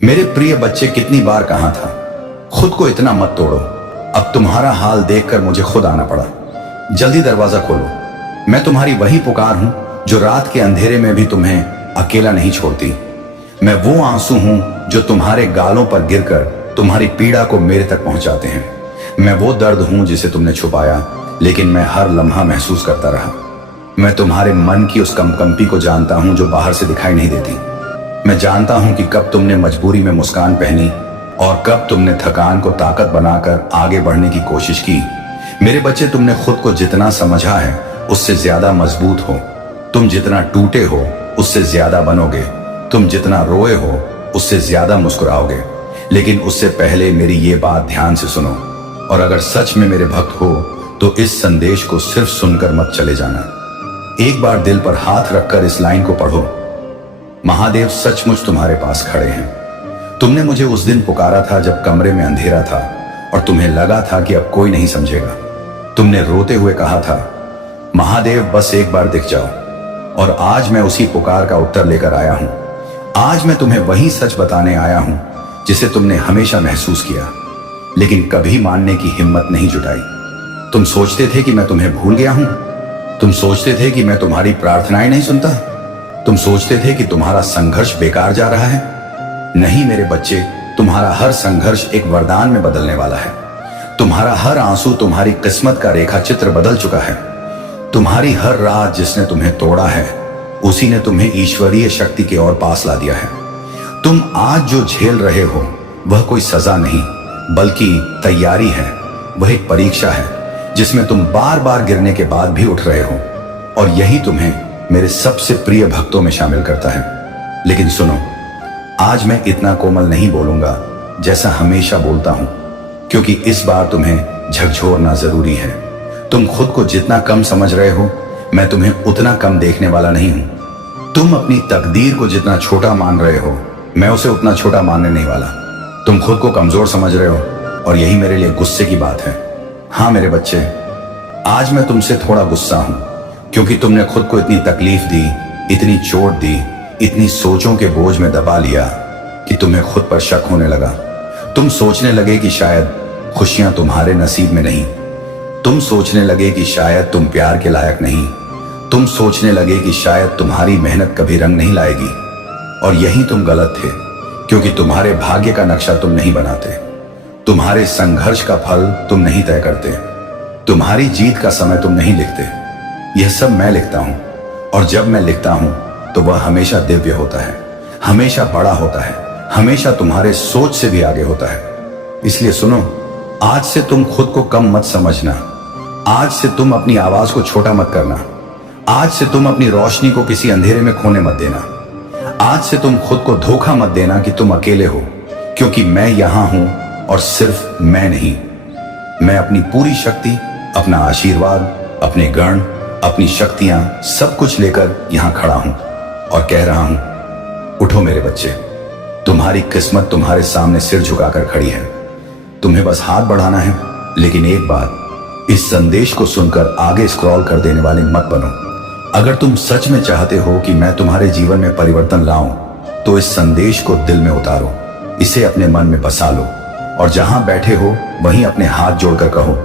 मेरे प्रिय बच्चे, कितनी बार कहा था, खुद को इतना मत तोड़ो। अब तुम्हारा हाल देखकर मुझे खुद आना पड़ा। जल्दी दरवाजा खोलो। मैं तुम्हारी वही पुकार हूं जो रात के अंधेरे में भी तुम्हें अकेला नहीं छोड़ती। मैं वो आंसू हूं जो तुम्हारे गालों पर गिरकर तुम्हारी पीड़ा को मेरे तक पहुंचाते हैं। मैं वो दर्द हूं जिसे तुमने छुपाया, लेकिन मैं हर लम्हा महसूस करता रहा। मैं तुम्हारे मन की उस कंपकंपी को जानता हूं जो बाहर से दिखाई नहीं देती। मैं जानता हूं कि कब तुमने मजबूरी में मुस्कान पहनी और कब तुमने थकान को ताकत बनाकर आगे बढ़ने की कोशिश की। मेरे बच्चे, तुमने खुद को जितना समझा है उससे ज्यादा मजबूत हो। तुम जितना टूटे हो उससे ज्यादा बनोगे। तुम जितना रोए हो उससे ज्यादा मुस्कुराओगे। लेकिन उससे पहले मेरी ये बात ध्यान से सुनो, और अगर सच में मेरे भक्त हो तो इस संदेश को सिर्फ सुनकर मत चले जाना। एक बार दिल पर हाथ रखकर इस लाइन को पढ़ो। महादेव सचमुच तुम्हारे पास खड़े हैं। तुमने मुझे उस दिन पुकारा था जब कमरे में अंधेरा था और तुम्हें लगा था कि अब कोई नहीं समझेगा। तुमने रोते हुए कहा था, महादेव बस एक बार दिख जाओ। और आज मैं उसी पुकार का उत्तर लेकर आया हूं। आज मैं तुम्हें वही सच बताने आया हूं जिसे तुमने हमेशा महसूस किया, लेकिन कभी मानने की हिम्मत नहीं जुटाई। तुम सोचते थे कि मैं तुम्हें भूल गया हूं। तुम सोचते थे कि मैं तुम्हारी प्रार्थनाएं नहीं सुनता। तुम सोचते थे कि तुम्हारा संघर्ष बेकार जा रहा है। नहीं मेरे बच्चे, तुम्हारा हर संघर्ष एक वरदान में बदलने वाला है। तुम्हारा हर आंसू तुम्हारी किस्मत का रेखा चित्र बदल चुका है। तुम्हारी हर रात जिसने तुम्हें तोड़ा है, उसी ने तुम्हें ईश्वरीय शक्ति के ओर पास ला दिया है। तुम आज जो झेल रहे हो वह कोई सजा नहीं, बल्कि तैयारी है। वह एक परीक्षा है जिसमें तुम बार बार गिरने के बाद भी उठ रहे हो, और यही तुम्हें मेरे सबसे प्रिय भक्तों में शामिल करता है। लेकिन सुनो, आज मैं इतना कोमल नहीं बोलूंगा जैसा हमेशा बोलता हूं, क्योंकि इस बार तुम्हें झकझोरना जरूरी है। तुम खुद को जितना कम समझ रहे हो, मैं तुम्हें उतना कम देखने वाला नहीं हूं। तुम अपनी तकदीर को जितना छोटा मान रहे हो, मैं उसे उतना छोटा मानने नहीं वाला। तुम खुद को कमजोर समझ रहे हो, और यही मेरे लिए गुस्से की बात है। हाँ मेरे बच्चे, आज मैं तुमसे थोड़ा गुस्सा हूं, क्योंकि तुमने खुद को इतनी तकलीफ दी, इतनी चोट दी, इतनी सोचों के बोझ में दबा लिया कि तुम्हें खुद पर शक होने लगा। तुम सोचने लगे कि शायद खुशियां तुम्हारे नसीब में नहीं। तुम सोचने लगे कि शायद तुम प्यार के लायक नहीं। तुम सोचने लगे कि शायद तुम्हारी मेहनत कभी रंग नहीं लाएगी। और यही तुम गलत थे, क्योंकि तुम्हारे भाग्य का नक्शा तुम नहीं बनाते। तुम्हारे संघर्ष का फल तुम नहीं तय करते। तुम्हारी जीत का समय तुम नहीं लिखते। यह सब मैं लिखता हूं, और जब मैं लिखता हूं तो वह हमेशा दिव्य होता है, हमेशा बड़ा होता है, हमेशा तुम्हारे सोच से भी आगे होता है। इसलिए सुनो, आज से तुम खुद को कम मत समझना। आज से तुम अपनी आवाज को छोटा मत करना। आज से तुम अपनी रोशनी को किसी अंधेरे में खोने मत देना। आज से तुम खुद को धोखा मत देना कि तुम अकेले हो, क्योंकि मैं यहां हूं, और सिर्फ मैं नहीं, मैं अपनी पूरी शक्ति, अपना आशीर्वाद, अपने गण, अपनी शक्तियां सब कुछ लेकर यहां खड़ा हूं और कह रहा हूं, उठो मेरे बच्चे। तुम्हारी किस्मत तुम्हारे सामने सिर झुकाकर खड़ी है। तुम्हें बस हाथ बढ़ाना है। लेकिन एक बात, इस संदेश को सुनकर आगे स्क्रॉल कर देने वाले मत बनो। अगर तुम सच में चाहते हो कि मैं तुम्हारे जीवन में परिवर्तन लाऊं, तो इस संदेश को दिल में उतारो, इसे अपने मन में बसा लो, और जहां बैठे हो वहीं अपने हाथ जोड़कर कहो,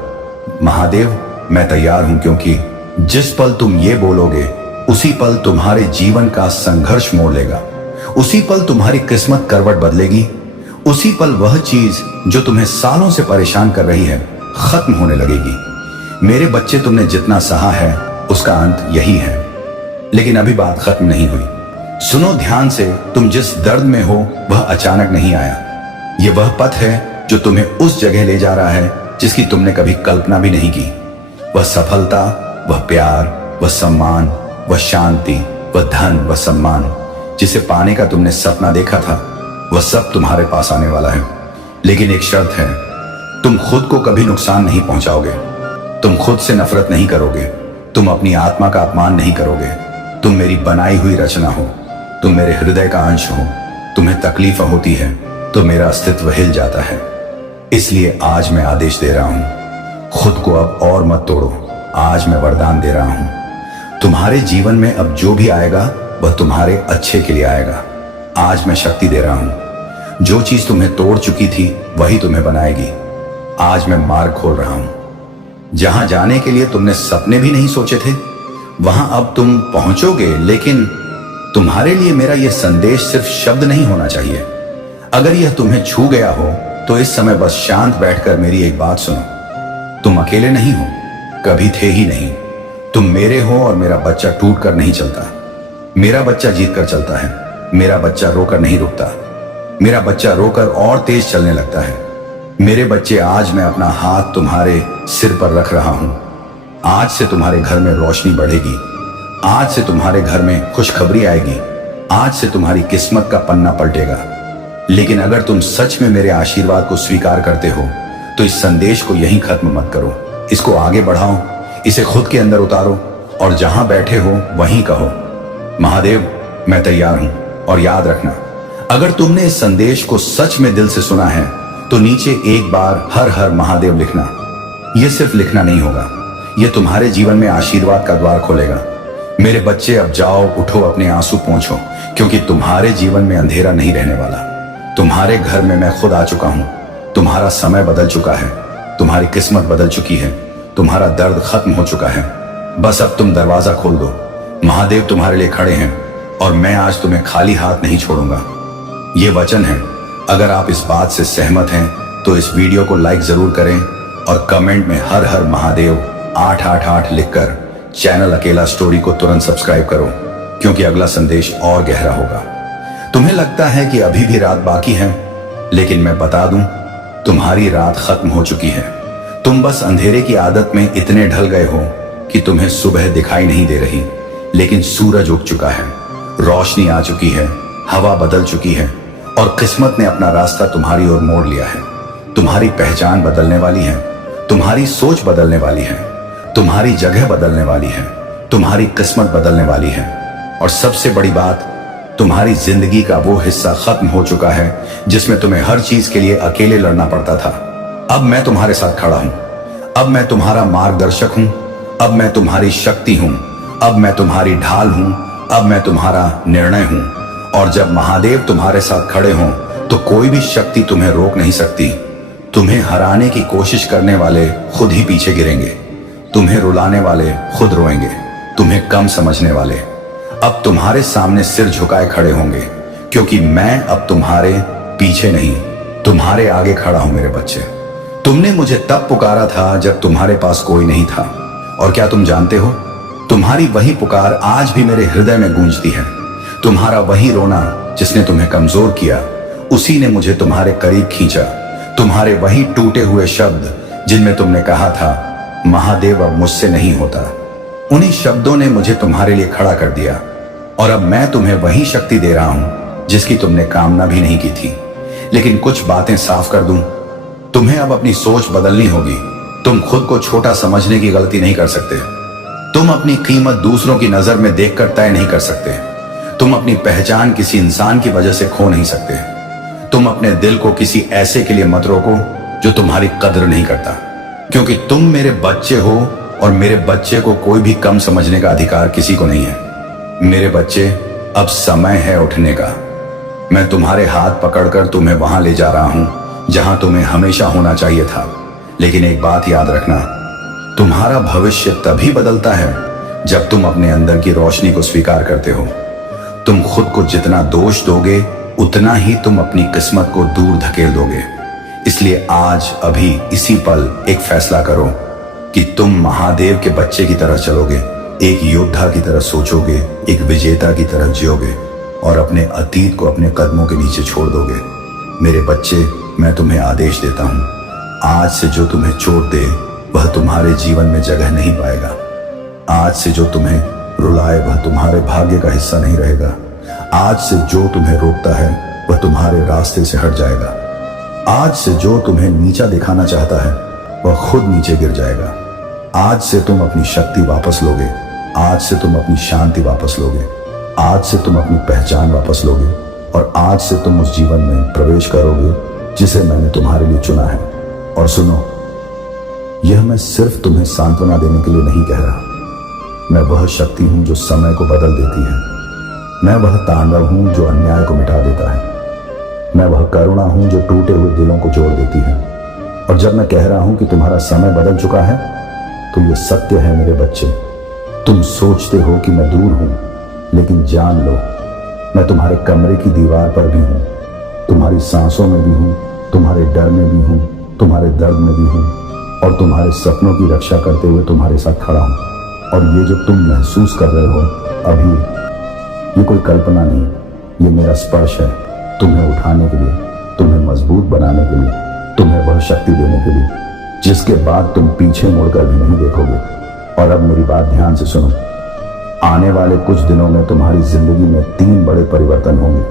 महादेव मैं तैयार हूं, क्योंकि जिस पल तुम ये बोलोगे, उसी पल तुम्हारे जीवन का संघर्ष मोड़ लेगा। उसी पल तुम्हारी किस्मत करवट बदलेगी। उसी पल वह चीज जो तुम्हें सालों से परेशान कर रही है खत्म होने लगेगी। मेरे बच्चे, तुमने जितना सहा है उसका अंत यही है। लेकिन अभी बात खत्म नहीं हुई। सुनो ध्यान से, तुम जिस दर्द में हो वह अचानक नहीं आया। यह वह पथ है जो तुम्हें उस जगह ले जा रहा है जिसकी तुमने कभी कल्पना भी नहीं की। वह सफलता, वह प्यार, वह सम्मान, वह शांति, वह धन, वह सम्मान जिसे पाने का तुमने सपना देखा था, वह सब तुम्हारे पास आने वाला है। लेकिन एक शर्त है, तुम खुद को कभी नुकसान नहीं पहुंचाओगे। तुम खुद से नफरत नहीं करोगे। तुम अपनी आत्मा का अपमान नहीं करोगे। तुम मेरी बनाई हुई रचना हो। तुम मेरे हृदय का अंश हो। तुम्हें तकलीफ होती है तो मेरा अस्तित्व हिल जाता है। इसलिए आज मैं आदेश दे रहा हूं, खुद को अब और मत तोड़ो। आज मैं वरदान दे रहा हूं, तुम्हारे जीवन में अब जो भी आएगा वह तुम्हारे अच्छे के लिए आएगा। आज मैं शक्ति दे रहा हूं, जो चीज तुम्हें तोड़ चुकी थी वही तुम्हें बनाएगी। आज मैं मार्ग खोल रहा हूं। जहां जाने के लिए तुमने सपने भी नहीं सोचे थे वहां अब तुम पहुंचोगे, लेकिन तुम्हारे लिए मेरा यह संदेश सिर्फ शब्द नहीं होना चाहिए। अगर यह तुम्हें छू गया हो तो इस समय बस शांत बैठकर मेरी एक बात सुनो। तुम अकेले नहीं हो, कभी थे ही नहीं। तुम मेरे हो और मेरा बच्चा टूट कर नहीं चलता। मेरा बच्चा जीत कर चलता है। मेरा बच्चा रोकर नहीं रुकता। मेरा बच्चा रोकर और तेज चलने लगता है। मेरे बच्चे, आज मैं अपना हाथ तुम्हारे सिर पर रख रहा हूं। आज से तुम्हारे घर में रोशनी बढ़ेगी। आज से तुम्हारे घर में खुशखबरी आएगी। आज से तुम्हारी किस्मत का पन्ना पलटेगा। लेकिन अगर तुम सच में मेरे आशीर्वाद को स्वीकार करते हो तो इस संदेश को यहीं खत्म मत करो। इसको आगे बढ़ाओ, इसे खुद के अंदर उतारो और जहां बैठे हो वहीं कहो, महादेव मैं तैयार हूं। और याद रखना, अगर तुमने इस संदेश को सच में दिल से सुना है तो नीचे एक बार हर हर महादेव लिखना। यह सिर्फ लिखना नहीं होगा, यह तुम्हारे जीवन में आशीर्वाद का द्वार खोलेगा। मेरे बच्चे, अब जाओ, उठो, अपने आंसू पोंछो, क्योंकि तुम्हारे जीवन में अंधेरा नहीं रहने वाला। तुम्हारे घर में मैं खुद आ चुका हूं। तुम्हारा समय बदल चुका है। तुम्हारी किस्मत बदल चुकी है। तुम्हारा दर्द खत्म हो चुका है। बस अब तुम दरवाजा खोल दो। महादेव तुम्हारे लिए खड़े हैं और मैं आज तुम्हें खाली हाथ नहीं छोड़ूंगा। ये वचन है। अगर आप इस बात से सहमत हैं तो इस वीडियो को लाइक जरूर करें और कमेंट में हर हर महादेव 888 लिखकर चैनल अकेला स्टोरी को तुरंत सब्सक्राइब करो, क्योंकि अगला संदेश और गहरा होगा। तुम्हें लगता है कि अभी भी रात बाकी है, लेकिन मैं बता दूं, तुम्हारी रात खत्म हो चुकी है। तुम बस अंधेरे की आदत में इतने ढल गए हो कि तुम्हें सुबह दिखाई नहीं दे रही, लेकिन सूरज उग चुका है, रोशनी आ चुकी है, हवा बदल चुकी है और किस्मत ने अपना रास्ता तुम्हारी ओर मोड़ लिया है। तुम्हारी पहचान बदलने वाली है। तुम्हारी सोच बदलने वाली है। तुम्हारी जगह बदलने वाली है। तुम्हारी किस्मत बदलने वाली है। और सबसे बड़ी बात, तुम्हारी जिंदगी का वो हिस्सा खत्म हो चुका है जिसमें तुम्हें हर चीज के लिए अकेले लड़ना पड़ता था। अब मैं तुम्हारे साथ खड़ा हूं। अब मैं तुम्हारा मार्गदर्शक हूं। अब मैं तुम्हारी शक्ति हूं। अब मैं तुम्हारी ढाल हूं। अब मैं तुम्हारा निर्णय हूं। और जब महादेव तुम्हारे साथ खड़े हों तो कोई भी शक्ति तुम्हें रोक नहीं सकती। तुम्हें हराने की कोशिश करने वाले खुद ही पीछे गिरेंगे। तुम्हें रुलाने वाले खुद रोएंगे। तुम्हें कम समझने वाले अब तुम्हारे सामने सिर झुकाए खड़े होंगे, क्योंकि मैं अब तुम्हारे पीछे नहीं, तुम्हारे आगे खड़ा हूं। मेरे बच्चे, तुमने मुझे तब पुकारा था जब तुम्हारे पास कोई नहीं था। और क्या तुम जानते हो, तुम्हारी वही पुकार आज भी मेरे हृदय में गूंजती है। तुम्हारा वही रोना जिसने तुम्हें कमजोर किया, उसी ने मुझे तुम्हारे करीब खींचा। तुम्हारे वही टूटे हुए शब्द जिनमें तुमने कहा था, महादेव अब मुझसे नहीं होता, उन्हीं शब्दों ने मुझे तुम्हारे लिए खड़ा कर दिया। और अब मैं तुम्हें वही शक्ति दे रहा हूं जिसकी तुमने कामना भी नहीं की थी। लेकिन कुछ बातें साफ कर दूं, तुम्हें अब अपनी सोच बदलनी होगी। तुम खुद को छोटा समझने की गलती नहीं कर सकते। तुम अपनी कीमत दूसरों की नजर में देखकर तय नहीं कर सकते। तुम अपनी पहचान किसी इंसान की वजह से खो नहीं सकते। तुम अपने दिल को किसी ऐसे के लिए मत रोको जो तुम्हारी कद्र नहीं करता, क्योंकि तुम मेरे बच्चे हो और मेरे बच्चे को कोई भी कम समझने का अधिकार किसी को नहीं है। मेरे बच्चे, अब समय है उठने का। मैं तुम्हारे हाथ पकड़कर तुम्हें वहां ले जा रहा हूं जहां तुम्हें हमेशा होना चाहिए था। लेकिन एक बात याद रखना, तुम्हारा भविष्य तभी बदलता है जब तुम अपने अंदर की रोशनी को स्वीकार करते हो। तुम खुद को जितना दोष दोगे उतना ही तुम अपनी किस्मत को दूर धकेल दोगे। इसलिए आज, अभी, इसी पल एक फैसला करो कि तुम महादेव के बच्चे की तरह चलोगे, एक योद्धा की तरह सोचोगे, एक विजेता की तरह जियोगे और अपने अतीत को अपने कदमों के नीचे छोड़ दोगे। मेरे बच्चे, मैं तुम्हें आदेश देता हूं, आज से जो तुम्हें चोट दे वह तुम्हारे जीवन में जगह नहीं पाएगा। आज से जो तुम्हें रुलाए वह तुम्हारे भाग्य का हिस्सा नहीं रहेगा। आज से जो तुम्हें रोकता है वह तुम्हारे रास्ते से हट जाएगा। आज से जो तुम्हें नीचा दिखाना चाहता है वह खुद नीचे गिर जाएगा। आज से तुम अपनी शक्ति वापस लोगे। आज से तुम अपनी शांति वापस लोगे। आज से तुम अपनी पहचान वापस लोगे और आज से तुम उस जीवन में प्रवेश करोगे जिसे मैंने तुम्हारे लिए चुना है। और सुनो, यह मैं सिर्फ तुम्हें सांत्वना देने के लिए नहीं कह रहा। मैं वह शक्ति हूं जो समय को बदल देती है। मैं वह तांडव हूं जो अन्याय को मिटा देता है। मैं वह करुणा हूं जो टूटे हुए दिलों को जोड़ देती है। और जब मैं कह रहा हूं कि तुम्हारा समय बदल चुका है, तो ये सत्य है मेरे बच्चे। तुम सोचते हो कि मैं दूर हूं, लेकिन जान लो मैं तुम्हारे कमरे की दीवार पर भी हूं, तुम्हारी सांसों में भी हूं, तुम्हारे डर में भी हूं, तुम्हारे दर्द में भी हूं, और तुम्हारे सपनों की रक्षा करते हुए तुम्हारे साथ खड़ा हूं। और ये जो तुम महसूस कर रहे हो अभी, ये कोई कल्पना नहीं, ये मेरा स्पर्श है, तुम्हें उठाने के लिए, तुम्हें मजबूत बनाने के लिए, तुम्हें वह शक्ति देने के लिए जिसके बाद तुम पीछे मुड़कर भी नहीं देखोगे। और अब मेरी बात ध्यान से सुनो। आने वाले कुछ दिनों में तुम्हारी जिंदगी में 3 बड़े परिवर्तन होंगे।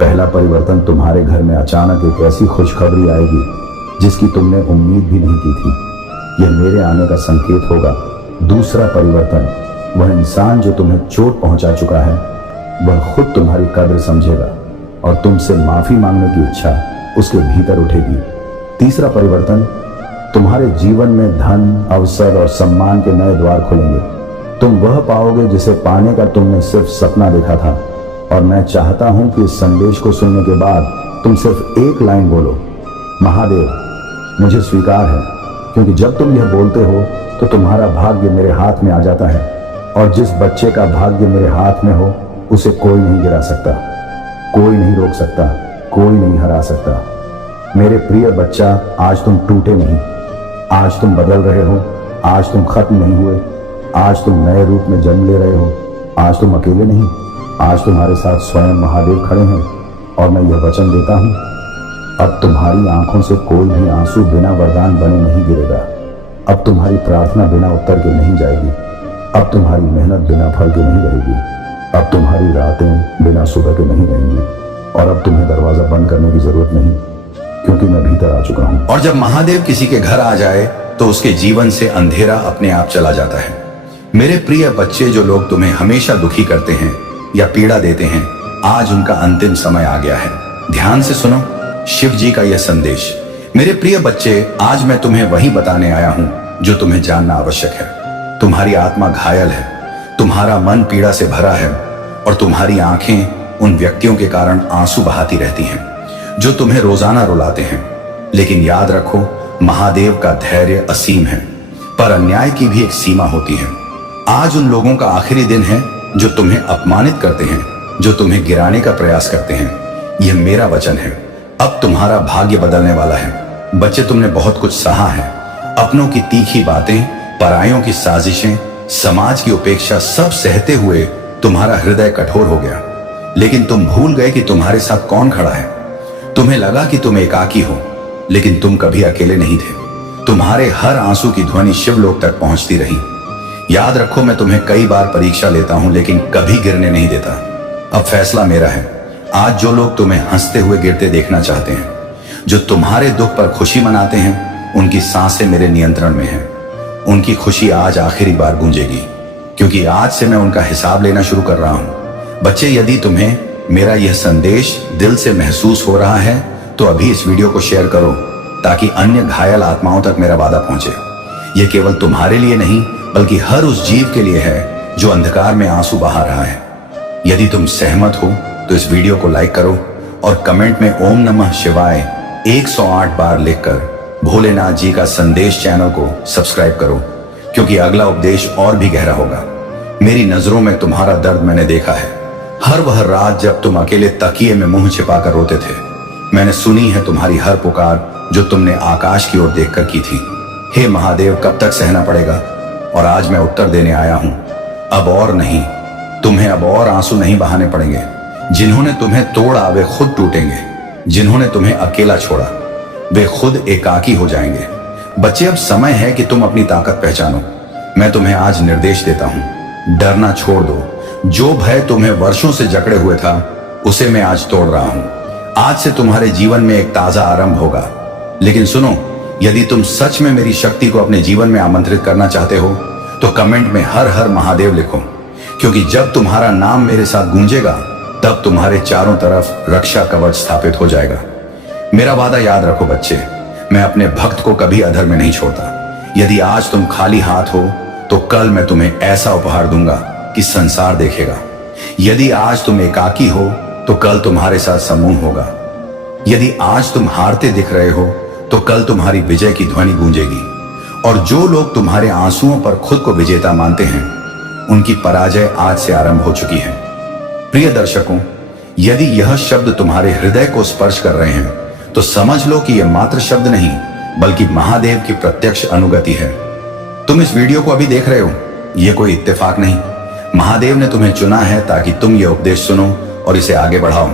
पहला परिवर्तन, तुम्हारे घर में अचानक एक ऐसी खुशखबरी आएगी जिसकी तुमने उम्मीद भी नहीं की थी। यह मेरे आने का संकेत होगा। दूसरा परिवर्तन, वह इंसान जो तुम्हें चोट पहुंचा चुका है, वह खुद तुम्हारी कद्र समझेगा और तुमसे माफी मांगने की इच्छा उसके भीतर उठेगी। तीसरा परिवर्तन, तुम्हारे जीवन में धन, अवसर और सम्मान के नए द्वार खुलेंगे। तुम वह पाओगे जिसे पाने का तुमने सिर्फ सपना देखा था। और मैं चाहता हूं कि इस संदेश को सुनने के बाद तुम सिर्फ एक लाइन बोलो, महादेव मुझे स्वीकार है। क्योंकि जब तुम यह बोलते हो तो तुम्हारा भाग्य मेरे हाथ में आ जाता है, और जिस बच्चे का भाग्य मेरे हाथ में हो उसे कोई नहीं गिरा सकता, कोई नहीं रोक सकता, कोई नहीं हरा सकता। मेरे प्रिय बच्चा, आज तुम टूटे नहीं, आज तुम बदल रहे हो, आज तुम खत्म नहीं हुए, आज तुम नए रूप में जन्म ले रहे हो, आज तुम अकेले नहीं, आज तुम्हारे साथ स्वयं महादेव खड़े हैं। और मैं यह वचन देता हूं, अब तुम्हारी आंखों से कोई भी आंसू बिना वरदान बने नहीं गिरेगा। अब तुम्हारी प्रार्थना बिना उत्तर के नहीं जाएगी। अब तुम्हारी मेहनत बिना फल के नहीं रहेगी। अब तुम्हारी रातें बिना सुबह के नहीं रहेंगी। और अब तुम्हें दरवाजा बंद करने की जरूरत नहीं, क्योंकि मैं भीतर आ चुका हूं। और जब महादेव किसी के घर आ जाए तो उसके जीवन से अंधेरा अपने आप चला जाता है। मेरे प्रिय बच्चे, जो लोग तुम्हें हमेशा दुखी करते हैं या पीड़ा देते हैं, आज उनका अंतिम समय आ गया है। ध्यान से सुनो शिव जी का यह संदेश। मेरे प्रिय बच्चे, आज मैं तुम्हें वही बताने आया हूं जो तुम्हें जानना आवश्यक है। तुम्हारी आत्मा घायल है, तुम्हारा मन पीड़ा से भरा है, और तुम्हारी आंखें उन व्यक्तियों के कारण आंसू बहाती रहती हैं जो तुम्हें रोजाना रुलाते हैं। लेकिन याद रखो, महादेव का धैर्य असीम है, पर अन्याय की भी एक सीमा होती है। आज उन लोगों का आखिरी दिन है जो तुम्हें अपमानित करते हैं, जो तुम्हें गिराने का प्रयास करते हैं। यह मेरा वचन है, अब तुम्हारा भाग्य बदलने वाला है। बच्चे, तुमने बहुत कुछ सहा है, अपनों की तीखी बातें, परायों की साजिशें, समाज की उपेक्षा, सब सहते हुए तुम्हारा हृदय कठोर हो गया। लेकिन तुम भूल गए कि तुम्हारे साथ कौन खड़ा है। तुम्हें लगा कि तुम एकाकी हो, लेकिन तुम कभी अकेले नहीं थे। तुम्हारे हर आंसू की ध्वनि शिवलोक तक पहुंचती रही। याद रखो, मैं तुम्हें कई बार परीक्षा लेता हूं, लेकिन कभी गिरने नहीं देता। अब फैसला मेरा है। आज जो लोग तुम्हें हंसते हुए गिरते देखना चाहते हैं, जो तुम्हारे दुख पर खुशी मनाते हैं, उनकी सांसें मेरे नियंत्रण में हैं। उनकी खुशी आज आखिरी बार गूंजेगी, क्योंकि आज से मैं उनका हिसाब लेना शुरू कर रहा हूं। बच्चे, यदि तुम्हें मेरा यह संदेश दिल से महसूस हो रहा है तो अभी इस वीडियो को शेयर करो, ताकि अन्य घायल आत्माओं तक मेरा वादा पहुंचे। यह केवल तुम्हारे लिए नहीं, बल्कि हर उस जीव के लिए है जो अंधकार में आंसू बहा रहा है। यदि तुम सहमत हो तो इस वीडियो को लाइक करो और कमेंट में ओम नमः शिवाय 108 बार लिखकर भोलेनाथ जी का संदेश चैनल को सब्सक्राइब करो, क्योंकि अगला उपदेश और भी गहरा होगा। मेरी नजरों में तुम्हारा दर्द मैंने देखा है। हर वह रात जब तुम अकेले तकिए में मुंह छिपाकर रोते थे, मैंने सुनी है तुम्हारी हर पुकार जो तुमने आकाश की ओर देखकर की थी। हे महादेव, कब तक सहना पड़ेगा? और आज मैं उत्तर देने आया हूं, अब और नहीं। तुम्हें अब और आंसू नहीं बहाने पड़ेंगे। जिन्होंने तुम्हें तोड़ा वे खुद टूटेंगे, जिन्होंने तुम्हें अकेला छोड़ा वे खुद एकाकी हो जाएंगे। बच्चे, अब समय है कि तुम अपनी ताकत पहचानो। मैं तुम्हें आज निर्देश देता हूं, डरना छोड़ दो। जो भय तुम्हें वर्षों से जकड़े हुए था, उसे मैं आज तोड़ रहा हूं। आज से तुम्हारे जीवन में एक ताजा आरंभ होगा। लेकिन सुनो, यदि तुम सच में मेरी शक्ति को अपने जीवन में आमंत्रित करना चाहते हो तो कमेंट में हर हर महादेव लिखो, क्योंकि जब तुम्हारा नाम मेरे साथ गूंजेगा तब तुम्हारे चारों तरफ रक्षा कवच स्थापित हो जाएगा। मेरा वादा याद रखो बच्चे, मैं अपने भक्त को कभी अधर में नहीं छोड़ता। यदि आज तुम खाली हाथ हो तो कल मैं तुम्हें ऐसा उपहार दूंगा कि संसार देखेगा। यदि आज तुम एकाकी हो तो कल तुम्हारे साथ समूह होगा। यदि आज तुम हारते दिख रहे हो तो कल तुम्हारी विजय की ध्वनि गूंजेगी, और जो लोग तुम्हारे आंसुओं पर खुद को विजेता मानते हैं उनकी पराजय आज से आरंभ हो चुकी है। प्रिय दर्शकों, यदि यह शब्द तुम्हारे हृदय को स्पर्श कर रहे हैं तो समझ लो कि यह मात्र शब्द नहीं बल्कि महादेव की प्रत्यक्ष अनुगति है। तुम इस वीडियो को अभी देख रहे हो, यह कोई इत्तेफाक नहीं। महादेव ने तुम्हें चुना है ताकि तुम यह उपदेश सुनो और इसे आगे बढ़ाओ।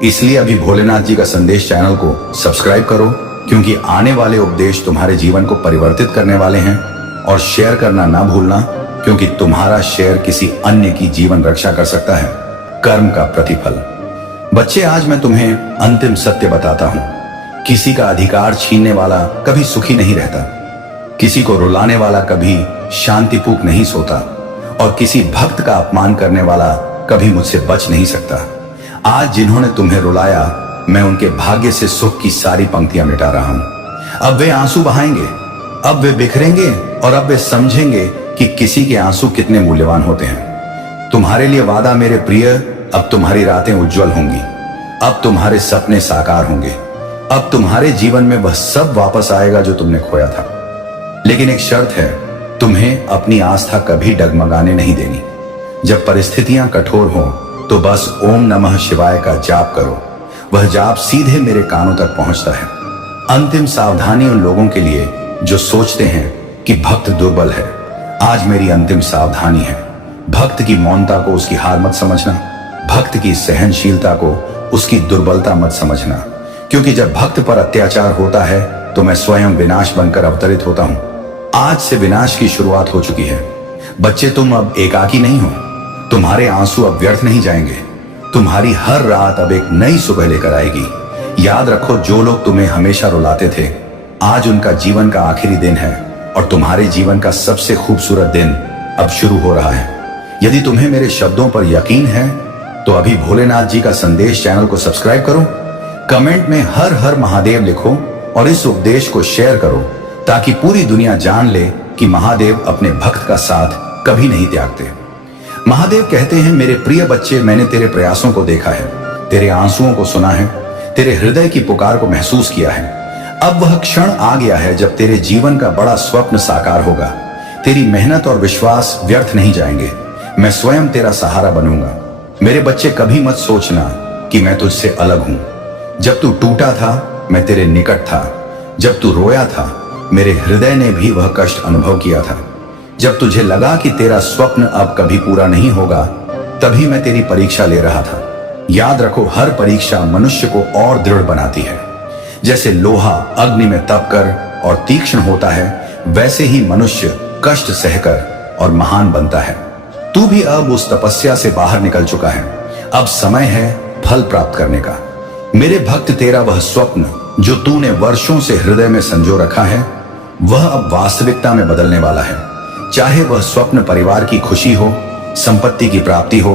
इसलिए अभी भोलेनाथ जी का संदेश चैनल को सब्सक्राइब करो, क्योंकि आने वाले उपदेश तुम्हारे जीवन को परिवर्तित करने वाले हैं। और शेयर करना ना भूलना, क्योंकि तुम्हारा शेयर किसी अन्य की जीवन रक्षा कर सकता है। कर्म का प्रतिफल। बच्चे, आज मैं तुम्हें अंतिम सत्य बताता हूं। किसी का अधिकार छीनने वाला कभी सुखी नहीं रहता, किसी को रुलाने वाला कभी शांतिपूर्वक नहीं सोता, और किसी भक्त का अपमान करने वाला कभी मुझसे बच नहीं सकता। आज जिन्होंने तुम्हें रुलाया, मैं उनके भाग्य से सुख की सारी पंक्तियां मिटा रहा हूं। अब वे आंसू बहाएंगे, अब वे बिखरेंगे, और अब वे समझेंगे कि किसी के आंसू कितने मूल्यवान होते हैं। तुम्हारे लिए वादा मेरे प्रिय, अब तुम्हारी रातें उज्जवल होंगी, अब तुम्हारे सपने साकार होंगे, अब तुम्हारे जीवन में वह सब वापस आएगा जो तुमने खोया था। लेकिन एक शर्त है, तुम्हें अपनी आस्था कभी डगमगाने नहीं देनी। जब परिस्थितियां कठोर हो तो बस ओम नमः शिवाय का जाप करो। वह जाप सीधे मेरे कानों तक पहुंचता है। अंतिम सावधानी उन लोगों के लिए जो सोचते हैं कि भक्त दुर्बल है। आज मेरी अंतिम सावधानी है, भक्त की मौनता को उसकी हार मत समझना, भक्त की सहनशीलता को उसकी दुर्बलता मत समझना। क्योंकि जब भक्त पर अत्याचार होता है तो मैं स्वयं विनाश बनकर अवतरित होता हूं। आज से विनाश की शुरुआत हो चुकी है। बच्चे, तुम अब एकाकी नहीं हो, तुम्हारे आंसू अब व्यर्थ नहीं जाएंगे। तुम्हारी हर रात अब एक नई सुबह लेकर आएगी। याद रखो, जो लोग तुम्हें हमेशा रुलाते थे, आज उनका जीवन का आखिरी दिन है, और तुम्हारे जीवन का सबसे खूबसूरत दिन अब शुरू हो रहा है। यदि तुम्हें मेरे शब्दों पर यकीन है तो अभी भोलेनाथ जी का संदेश चैनल को सब्सक्राइब करो, कमेंट में हर हर महादेव लिखो, और इस उपदेश को शेयर करो ताकि पूरी दुनिया जान ले कि महादेव अपने भक्त का साथ कभी नहीं त्यागते। महादेव कहते हैं, मेरे प्रिय बच्चे, मैंने तेरे प्रयासों को देखा है, तेरे आंसुओं को सुना है, तेरे हृदय की पुकार को महसूस किया है। अब वह क्षण आ गया है जब तेरे जीवन का बड़ा स्वप्न साकार होगा। तेरी मेहनत और विश्वास व्यर्थ नहीं जाएंगे। मैं स्वयं तेरा सहारा बनूंगा। मेरे बच्चे, कभी मत सोचना कि मैं तुझसे अलग हूं। जब तू टूटा था मैं तेरे निकट था, जब तू रोया था मेरे हृदय ने भी वह कष्ट अनुभव किया था। जब तुझे लगा कि तेरा स्वप्न अब कभी पूरा नहीं होगा, तभी मैं तेरी परीक्षा ले रहा था। याद रखो, हर परीक्षा मनुष्य को और दृढ़ बनाती है। जैसे लोहा अग्नि में तपकर और तीक्ष्ण होता है, वैसे ही मनुष्य कष्ट सहकर और महान बनता है। तू भी अब उस तपस्या से बाहर निकल चुका है। अब समय है फल प्राप्त करने का। मेरे भक्त, तेरा वह स्वप्न जो तूने वर्षों से हृदय में संजो रखा है, वह अब वास्तविकता में बदलने वाला है। चाहे वह स्वप्न परिवार की खुशी हो, संपत्ति की प्राप्ति हो,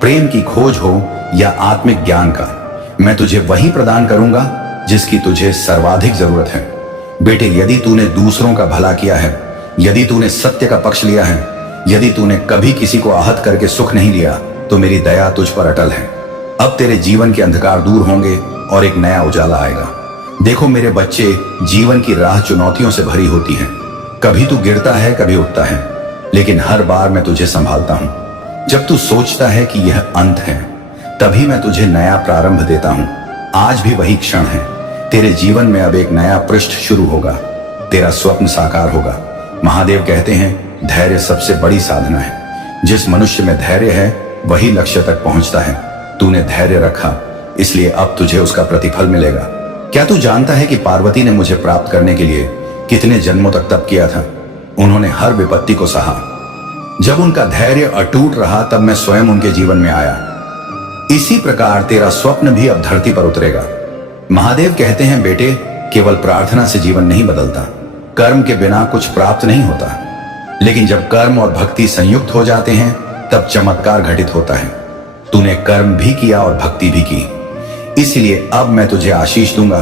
प्रेम की खोज हो या आत्मिक ज्ञान का, मैं तुझे वही प्रदान करूंगा जिसकी तुझे सर्वाधिक जरूरत है। बेटे, यदि तूने दूसरों का भला किया है, यदि तूने सत्य का पक्ष लिया है, यदि तूने कभी किसी को आहत करके सुख नहीं लिया, तो मेरी दया तुझ पर अटल है। अब तेरे जीवन के अंधकार दूर होंगे और एक नया उजाला आएगा। देखो मेरे बच्चे, जीवन की राह चुनौतियों से भरी होती है। कभी तू गिरता है, कभी उठता है, लेकिन हर बार मैं तुझे संभालता हूं। जब तू सोचता है कि यह अंत है, तभी मैं तुझे नया प्रारंभ देता हूं। आज भी वही क्षण है। तेरे जीवन में अब एक नया पृष्ठ शुरू होगा, तेरा स्वप्न साकार होगा। महादेव कहते हैं, धैर्य सबसे बड़ी साधना है। जिस मनुष्य में धैर्य है वही लक्ष्य तक पहुंचता है। तूने धैर्य रखा, इसलिए अब तुझे उसका प्रतिफल मिलेगा। क्या तू जानता है कि पार्वती ने मुझे प्राप्त करने के लिए कितने जन्मों तक तप किया था? उन्होंने हर विपत्ति को सहा। जब उनका धैर्य अटूट रहा, तब मैं स्वयं उनके जीवन में आया। इसी प्रकार तेरा स्वप्न भी अब धरती पर उतरेगा। महादेव कहते हैं, बेटे, केवल प्रार्थना से जीवन नहीं बदलता, कर्म के बिना कुछ प्राप्त नहीं होता। लेकिन जब कर्म और भक्ति संयुक्त हो जाते हैं, तब चमत्कार घटित होता है। तूने कर्म भी किया और भक्ति भी की, इसलिए अब मैं तुझे आशीष दूंगा।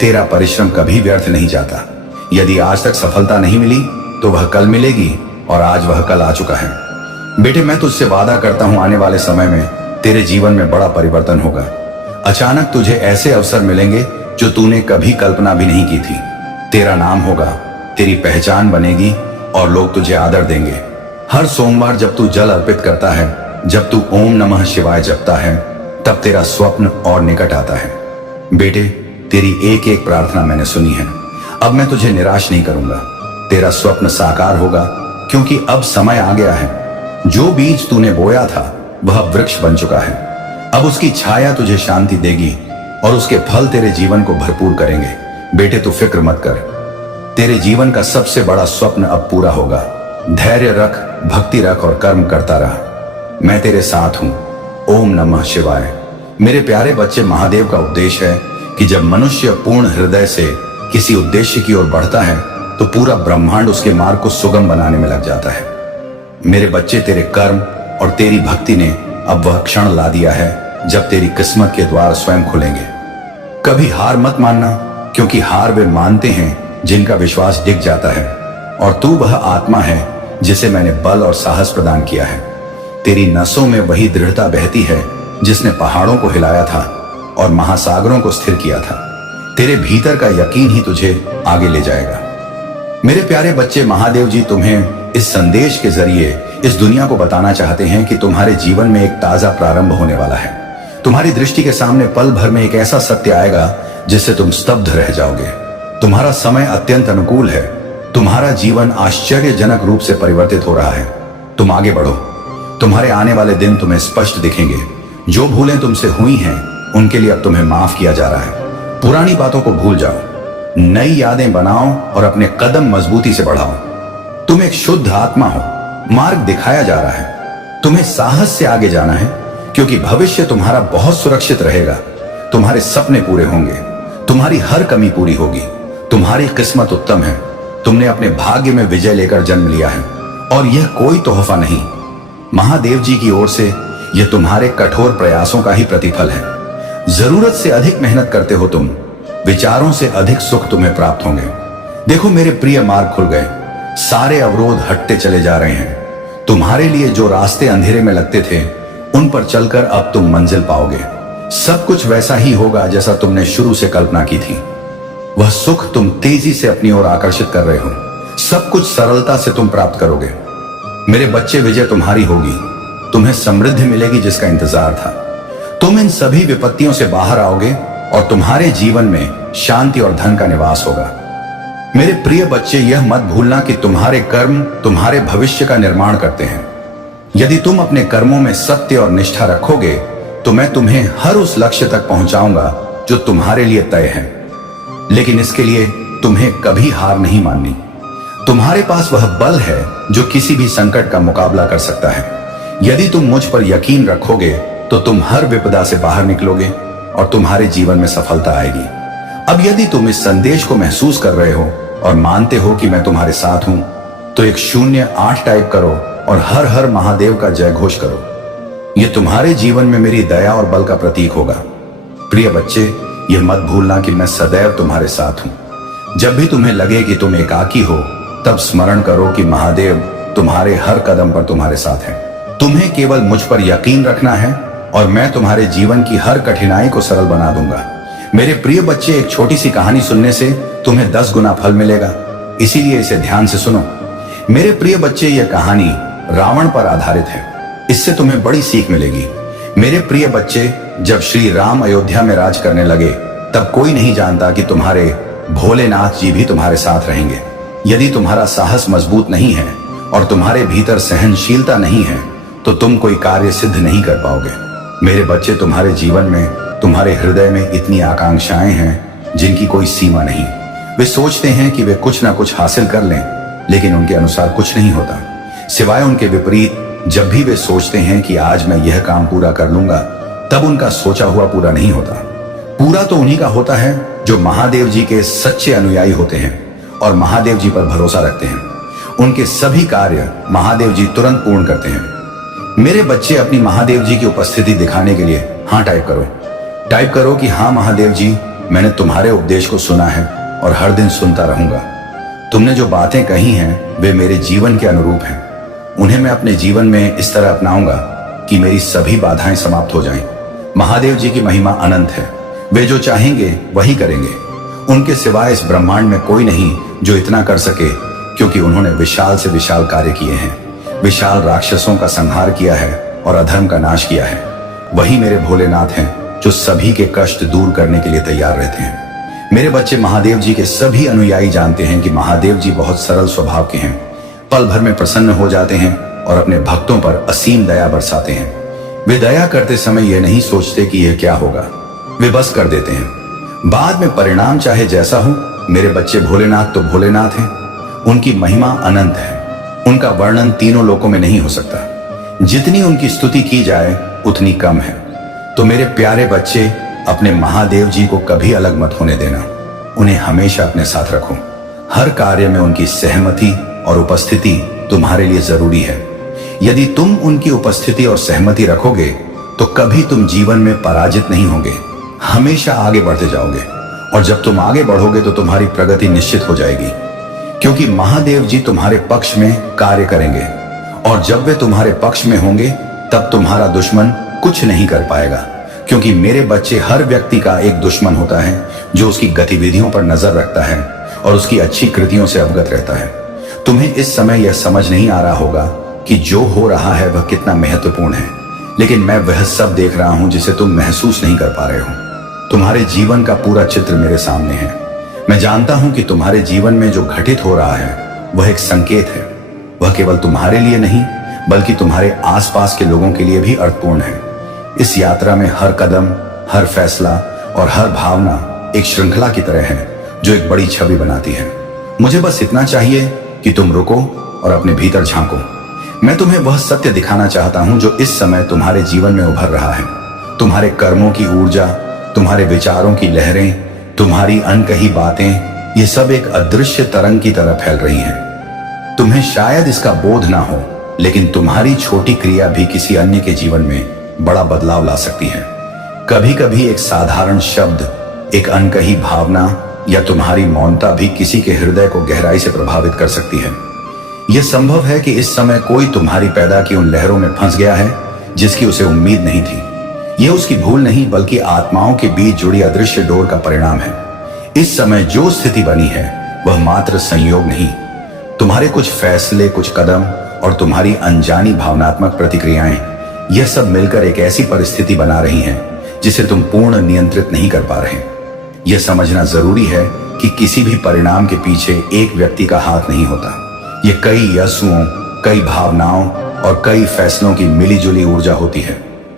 तेरा परिश्रम कभी व्यर्थ नहीं जाता। यदि आज तक सफलता नहीं मिली तो वह कल मिलेगी, और आज वह कल आ चुका है। बेटे, मैं तुझसे वादा करता हूं, आने वाले समय में तेरे जीवन में बड़ा परिवर्तन होगा। अचानक तुझे ऐसे अवसर मिलेंगे जो तूने कभी कल्पना भी नहीं की थी। तेरा नाम होगा, तेरी पहचान बनेगी और लोग तुझे आदर देंगे। हर सोमवार जब तू जल अर्पित करता है, जब तू ओम नमः शिवाय जपता है, तब तेरा स्वप्न और निकट आता है। बेटे, तेरी एक एक प्रार्थना मैंने सुनी है। अब मैं तुझे निराश नहीं करूंगा। तेरा स्वप्न साकार होगा, क्योंकि अब समय आ गया है। जो बीज तूने बोया था वह वृक्ष बन चुका है। अब उसकी छाया तुझे शांति देगी और उसके फल तेरे जीवन को भरपूर करेंगे। बेटे, तू फिक्र मत कर। तेरे जीवन का सबसे बड़ा स्वप्न अब पूरा होगा। धैर्य रख, भक्ति रख और कर्म करता रह। मैं तेरे साथ हूं। ओम नमः शिवाय। मेरे प्यारे बच्चे, महादेव का उपदेश है कि जब मनुष्य पूर्ण हृदय से किसी उद्देश्य की ओर बढ़ता है तो पूरा ब्रह्मांड उसके मार्ग को सुगम बनाने में लग जाता है। मेरे बच्चे, तेरे कर्म और तेरी भक्ति ने अब वह क्षण ला दिया है जब तेरी किस्मत के द्वार स्वयं खुलेंगे। कभी हार मत मानना, क्योंकि हार वे मानते हैं जिनका विश्वास डिग जाता है, और तू वह आत्मा है जिसे मैंने बल और साहस प्रदान किया है। तेरी नसों में वही दृढ़ता बहती है जिसने पहाड़ों को हिलाया था और महासागरों को स्थिर किया था। तेरे भीतर का यकीन ही तुझे आगे ले जाएगा। मेरे प्यारे बच्चे, महादेव जी तुम्हें इस संदेश के जरिए इस दुनिया को बताना चाहते हैं कि तुम्हारे जीवन में एक ताजा प्रारंभ होने वाला है। तुम्हारी दृष्टि के सामने पल भर में एक ऐसा सत्य आएगा जिससे तुम स्तब्ध रह जाओगे। तुम्हारा समय अत्यंत अनुकूल है। तुम्हारा जीवन आश्चर्यजनक रूप से परिवर्तित हो रहा है। तुम आगे बढ़ो। तुम्हारे आने वाले दिन तुम्हें स्पष्ट दिखेंगे। जो भूलें तुमसे हुई हैं उनके लिए अब तुम्हें माफ किया जा रहा है। पुरानी बातों को भूल जाओ, नई यादें बनाओ और अपने कदम मजबूती से बढ़ाओ। तुम एक शुद्ध आत्मा हो। मार्ग दिखाया जा रहा है। तुम्हें साहस से आगे जाना है, क्योंकि भविष्य तुम्हारा बहुत सुरक्षित रहेगा। तुम्हारे सपने पूरे होंगे। तुम्हारी हर कमी पूरी होगी। तुम्हारी किस्मत उत्तम है। तुमने अपने भाग्य में विजय लेकर जन्म लिया है और यह कोई तोहफा नहीं, महादेव जी की ओर से यह तुम्हारे कठोर प्रयासों का ही प्रतिफल है। जरूरत से अधिक मेहनत करते हो तुम, विचारों से अधिक सुख तुम्हें प्राप्त होंगे। देखो मेरे प्रिय, मार्ग खुल गए। सारे अवरोध हटते चले जा रहे हैं। तुम्हारे लिए जो रास्ते अंधेरे में लगते थे उन पर चलकर अब तुम मंजिल पाओगे। सब कुछ वैसा ही होगा जैसा तुमने शुरू से कल्पना की थी। वह सुख तुम तेजी से अपनी ओर आकर्षित कर रहे हो। सब कुछ सरलता से तुम प्राप्त करोगे। मेरे बच्चे, विजय तुम्हारी होगी। तुम्हें समृद्धि मिलेगी जिसका इंतजार था। तुम इन सभी विपत्तियों से बाहर आओगे और तुम्हारे जीवन में शांति और धन का निवास होगा। मेरे प्रिय बच्चे, यह मत भूलना कि तुम्हारे कर्म तुम्हारे भविष्य का निर्माण करते हैं। यदि तुम अपने कर्मों में सत्य और निष्ठा रखोगे तो मैं तुम्हें हर उस लक्ष्य तक पहुंचाऊंगा जो तुम्हारे लिए तय है। लेकिन इसके लिए तुम्हें कभी हार नहीं माननी। तुम्हारे पास वह बल है जो किसी भी संकट का मुकाबला कर सकता है। यदि तुम मुझ पर यकीन रखोगे तो तुम हर विपदा से बाहर निकलोगे और तुम्हारे जीवन में सफलता आएगी। अब यदि तुम इस संदेश को महसूस कर रहे हो और मानते हो कि मैं तुम्हारे साथ हूं, तो एक 08 टाइप करो और हर हर महादेव का जय घोष करो। यह तुम्हारे जीवन में मेरी दया और बल का प्रतीक होगा। प्रिय बच्चे, यह मत भूलना कि मैं सदैव तुम्हारे साथ हूं। जब भी तुम्हें लगे कि तुम एकाकी हो, तब स्मरण करो कि महादेव तुम्हारे हर कदम पर तुम्हारे साथ है। तुम्हें केवल मुझ पर यकीन रखना है और मैं तुम्हारे जीवन की हर कठिनाई को सरल बना दूंगा। मेरे प्रिय बच्चे, एक छोटी सी कहानी सुनने से तुम्हें 10 गुना फल मिलेगा, इसीलिए इसे ध्यान से सुनो। मेरे प्रिय बच्चे, यह कहानी रावण पर आधारित है। इससे तुम्हें बड़ी सीख मिलेगी। मेरे प्रिय बच्चे, जब श्री राम अयोध्या में राज करने लगे तब कोई नहीं जानता कि तुम्हारे भोलेनाथ जी भी तुम्हारे साथ रहेंगे। यदि तुम्हारा साहस मजबूत नहीं है और तुम्हारे भीतर सहनशीलता नहीं है तो तुम कोई कार्य सिद्ध नहीं कर पाओगे। मेरे बच्चे, तुम्हारे जीवन में, तुम्हारे हृदय में इतनी आकांक्षाएं हैं जिनकी कोई सीमा नहीं। वे सोचते हैं कि वे कुछ ना कुछ हासिल कर लें, लेकिन उनके अनुसार कुछ नहीं होता। सिवाय उनके विपरीत, जब भी वे सोचते हैं कि आज मैं यह काम पूरा कर लूंगा, तब उनका सोचा हुआ पूरा नहीं होता। पूरा तो उन्हीं का होता है जो महादेव जी के सच्चे अनुयायी होते हैं और महादेव जी पर भरोसा रखते हैं। उनके सभी कार्य महादेव जी तुरंत पूर्ण करते हैं। मेरे बच्चे, अपनी महादेव जी की उपस्थिति दिखाने के लिए हाँ टाइप करो। टाइप करो कि हाँ महादेव जी, मैंने तुम्हारे उपदेश को सुना है और हर दिन सुनता रहूंगा। तुमने जो बातें कही हैं वे मेरे जीवन के अनुरूप हैं। उन्हें मैं अपने जीवन में इस तरह अपनाऊंगा कि मेरी सभी बाधाएं समाप्त हो जाएं। महादेव जी की महिमा अनंत है। वे जो चाहेंगे वही करेंगे। उनके सिवाय इस ब्रह्मांड में कोई नहीं जो इतना कर सके, क्योंकि उन्होंने विशाल से विशाल कार्य किए हैं। विशाल राक्षसों का संहार किया है और अधर्म का नाश किया है। वही मेरे भोलेनाथ हैं जो सभी के कष्ट दूर करने के लिए तैयार रहते हैं। मेरे बच्चे महादेव जी के सभी अनुयायी जानते हैं कि महादेव जी बहुत सरल स्वभाव के हैं। पल भर में प्रसन्न हो जाते हैं और अपने भक्तों पर असीम दया बरसाते हैं। वे दया करते समय यह नहीं सोचते कि यह क्या होगा, वे बस कर देते हैं। बाद में परिणाम चाहे जैसा हो, मेरे बच्चे भोलेनाथ तो भोलेनाथ हैं। उनकी महिमा अनंत है, उनका वर्णन तीनों लोकों में नहीं हो सकता। जितनी उनकी स्तुति की जाए उतनी कम है। तो मेरे प्यारे बच्चे, अपने महादेव जी को कभी अलग मत होने देना। उन्हें हमेशा अपने साथ रखो। हर कार्य में उनकी सहमति और उपस्थिति तुम्हारे लिए जरूरी है। यदि तुम उनकी उपस्थिति और सहमति रखोगे तो कभी तुम जीवन में पराजित नहीं होगे, हमेशा आगे बढ़ते जाओगे। और जब तुम आगे बढ़ोगे तो तुम्हारी प्रगति निश्चित हो जाएगी, क्योंकि महादेव जी तुम्हारे पक्ष में कार्य करेंगे। और जब वे तुम्हारे पक्ष में होंगे तब तुम्हारा दुश्मन कुछ नहीं कर पाएगा, क्योंकि मेरे बच्चे, हर व्यक्ति का एक दुश्मन होता है जो उसकी गतिविधियों पर नजर रखता है और उसकी अच्छी कृतियों से अवगत रहता है। तुम्हें इस समय यह समझ नहीं आ रहा होगा कि जो हो रहा है वह कितना महत्वपूर्ण है, लेकिन मैं वह सब देख रहा हूं जिसे तुम महसूस नहीं कर पा रहे हो। तुम्हारे जीवन का पूरा चित्र मेरे सामने है। मैं जानता हूं कि तुम्हारे जीवन में जो घटित हो रहा है वह एक संकेत है। वह केवल तुम्हारे लिए नहीं बल्कि तुम्हारे आसपास के लोगों के लिए भी अर्थपूर्ण है। इस यात्रा में हर कदम, हर फैसला और हर भावना एक श्रृंखला की तरह है जो एक बड़ी छवि बनाती है। मुझे बस इतना चाहिए कि तुम रुको और अपने भीतर झांको। मैं तुम्हें वह सत्य दिखाना चाहता हूं जो इस समय तुम्हारे जीवन में उभर रहा है। तुम्हारे कर्मों की ऊर्जा, तुम्हारे विचारों की लहरें, तुम्हारी अनकही बातें, ये सब एक अदृश्य तरंग की तरह फैल रही हैं। तुम्हें शायद इसका बोध ना हो, लेकिन तुम्हारी छोटी क्रिया भी किसी अन्य के जीवन में बड़ा बदलाव ला सकती है। कभी कभी एक साधारण शब्द, एक अनकही भावना या तुम्हारी मौनता भी किसी के हृदय को गहराई से प्रभावित कर सकती है। यह संभव है कि इस समय कोई तुम्हारी पैदा की उन लहरों में फंस गया है जिसकी उसे उम्मीद नहीं थी। यह उसकी भूल नहीं बल्कि आत्माओं के बीच जुड़ी अदृश्य डोर का परिणाम है। इस समय जो स्थिति बनी है वह मात्र संयोग नहीं, तुम्हारे कुछ फैसले, कुछ कदम और तुम्हारी अनजानी भावनात्मक प्रतिक्रियाएं, यह सब मिलकर एक ऐसी परिस्थिति बना रही हैं जिसे तुम पूर्ण नियंत्रित नहीं कर पा रहे। यह समझना जरूरी है कि किसी भी परिणाम के पीछे एक व्यक्ति का हाथ नहीं होता। यह कई यस्सुओं, कई भावनाओं और कई फैसलों की मिलीजुली ऊर्जा होती है।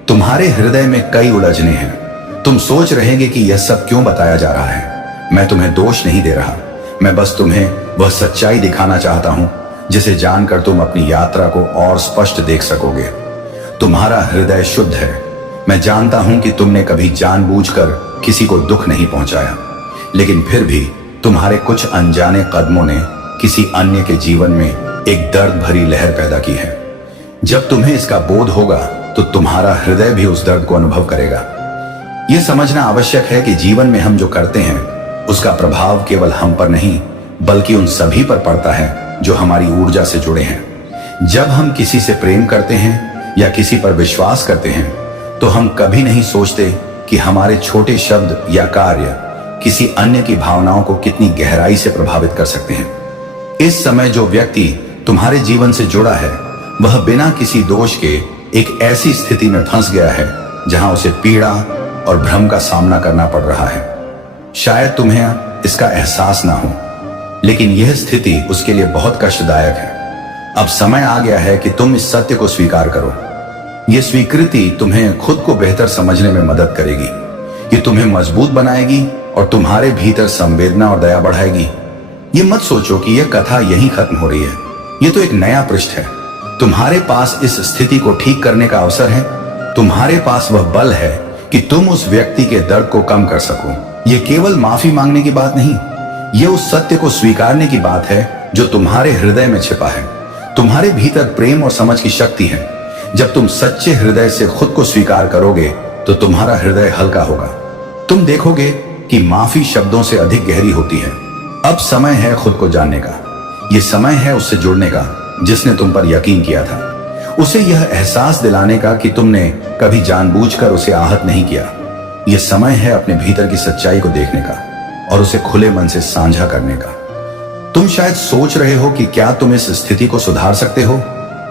तुम्हारे हृदय में कई उलझने हैं। तुम सोच रहेंगे कि यह सब क्यों बताया जा रहा है। मैं तुम्हें दोष नहीं दे रहा, मैं बस तुम्हें वह सच्चाई दिखाना चाहता हूं जिसे जानकर तुम अपनी यात्रा को और स्पष्ट देख सकोगे। तुम्हारा हृदय शुद्ध है। मैं जानता हूं कि तुमने कभी जानबूझकर किसी को दुख नहीं पहुंचाया, लेकिन फिर भी तुम्हारे कुछ अनजाने कदमों ने किसी अन्य के जीवन में एक दर्द भरी लहर पैदा की है। जब तुम्हें इसका बोध होगा तो तुम्हारा हृदय भी उस दर्द को अनुभव करेगा। यह समझना आवश्यक है कि जीवन में हम जो करते हैं उसका प्रभाव केवल हम पर नहीं बल्कि उन सभी पर पड़ता है जो हमारी ऊर्जा से जुड़े हैं। जब हम किसी से प्रेम करते हैं या किसी पर विश्वास करते हैं तो हम कभी नहीं सोचते कि हमारे छोटे शब्द या कार्य किसी अन्य की भावनाओं को कितनी गहराई से प्रभावित कर सकते हैं। इस समय जो व्यक्ति तुम्हारे जीवन से जुड़ा है वह बिना किसी दोष के एक ऐसी स्थिति में फंस गया है जहां उसे पीड़ा और भ्रम का सामना करना पड़ रहा है। शायद तुम्हें इसका एहसास ना हो, लेकिन यह स्थिति उसके लिए बहुत कष्टदायक है। अब समय आ गया है कि तुम इस सत्य को स्वीकार करो। यह स्वीकृति तुम्हें खुद को बेहतर समझने में मदद करेगी। ये तुम्हें मजबूत बनाएगी और तुम्हारे भीतर संवेदना और दया बढ़ाएगी। ये मत सोचो कि यह कथा यहीं खत्म हो रही है। ये तो एक नया पृष्ठ है। तुम्हारे पास इस स्थिति को ठीक करने का अवसर है। तुम्हारे पास वह बल है कि तुम उस व्यक्ति के दर्द को कम कर सको। यह केवल माफी मांगने की बात नहीं, यह उस सत्य को स्वीकारने की बात है जो तुम्हारे हृदय में छिपा है। तुम्हारे भीतर प्रेम और समझ की शक्ति है। जब तुम सच्चे हृदय से खुद को स्वीकार करोगे तो तुम्हारा हृदय हल्का होगा। तुम देखोगे कि माफी शब्दों से अधिक गहरी होती है। अब समय है खुद को जानने का। यह समय है उससे जुड़ने का जिसने तुम पर यकीन किया था। उसे यह एहसास दिलाने का कि तुमने कभी जानबूझकर उसे आहत नहीं किया। यह समय है अपने भीतर की सच्चाई को देखने का और उसे खुले मन से साझा करने का। तुम शायद सोच रहे हो कि क्या तुम इस स्थिति को सुधार सकते हो।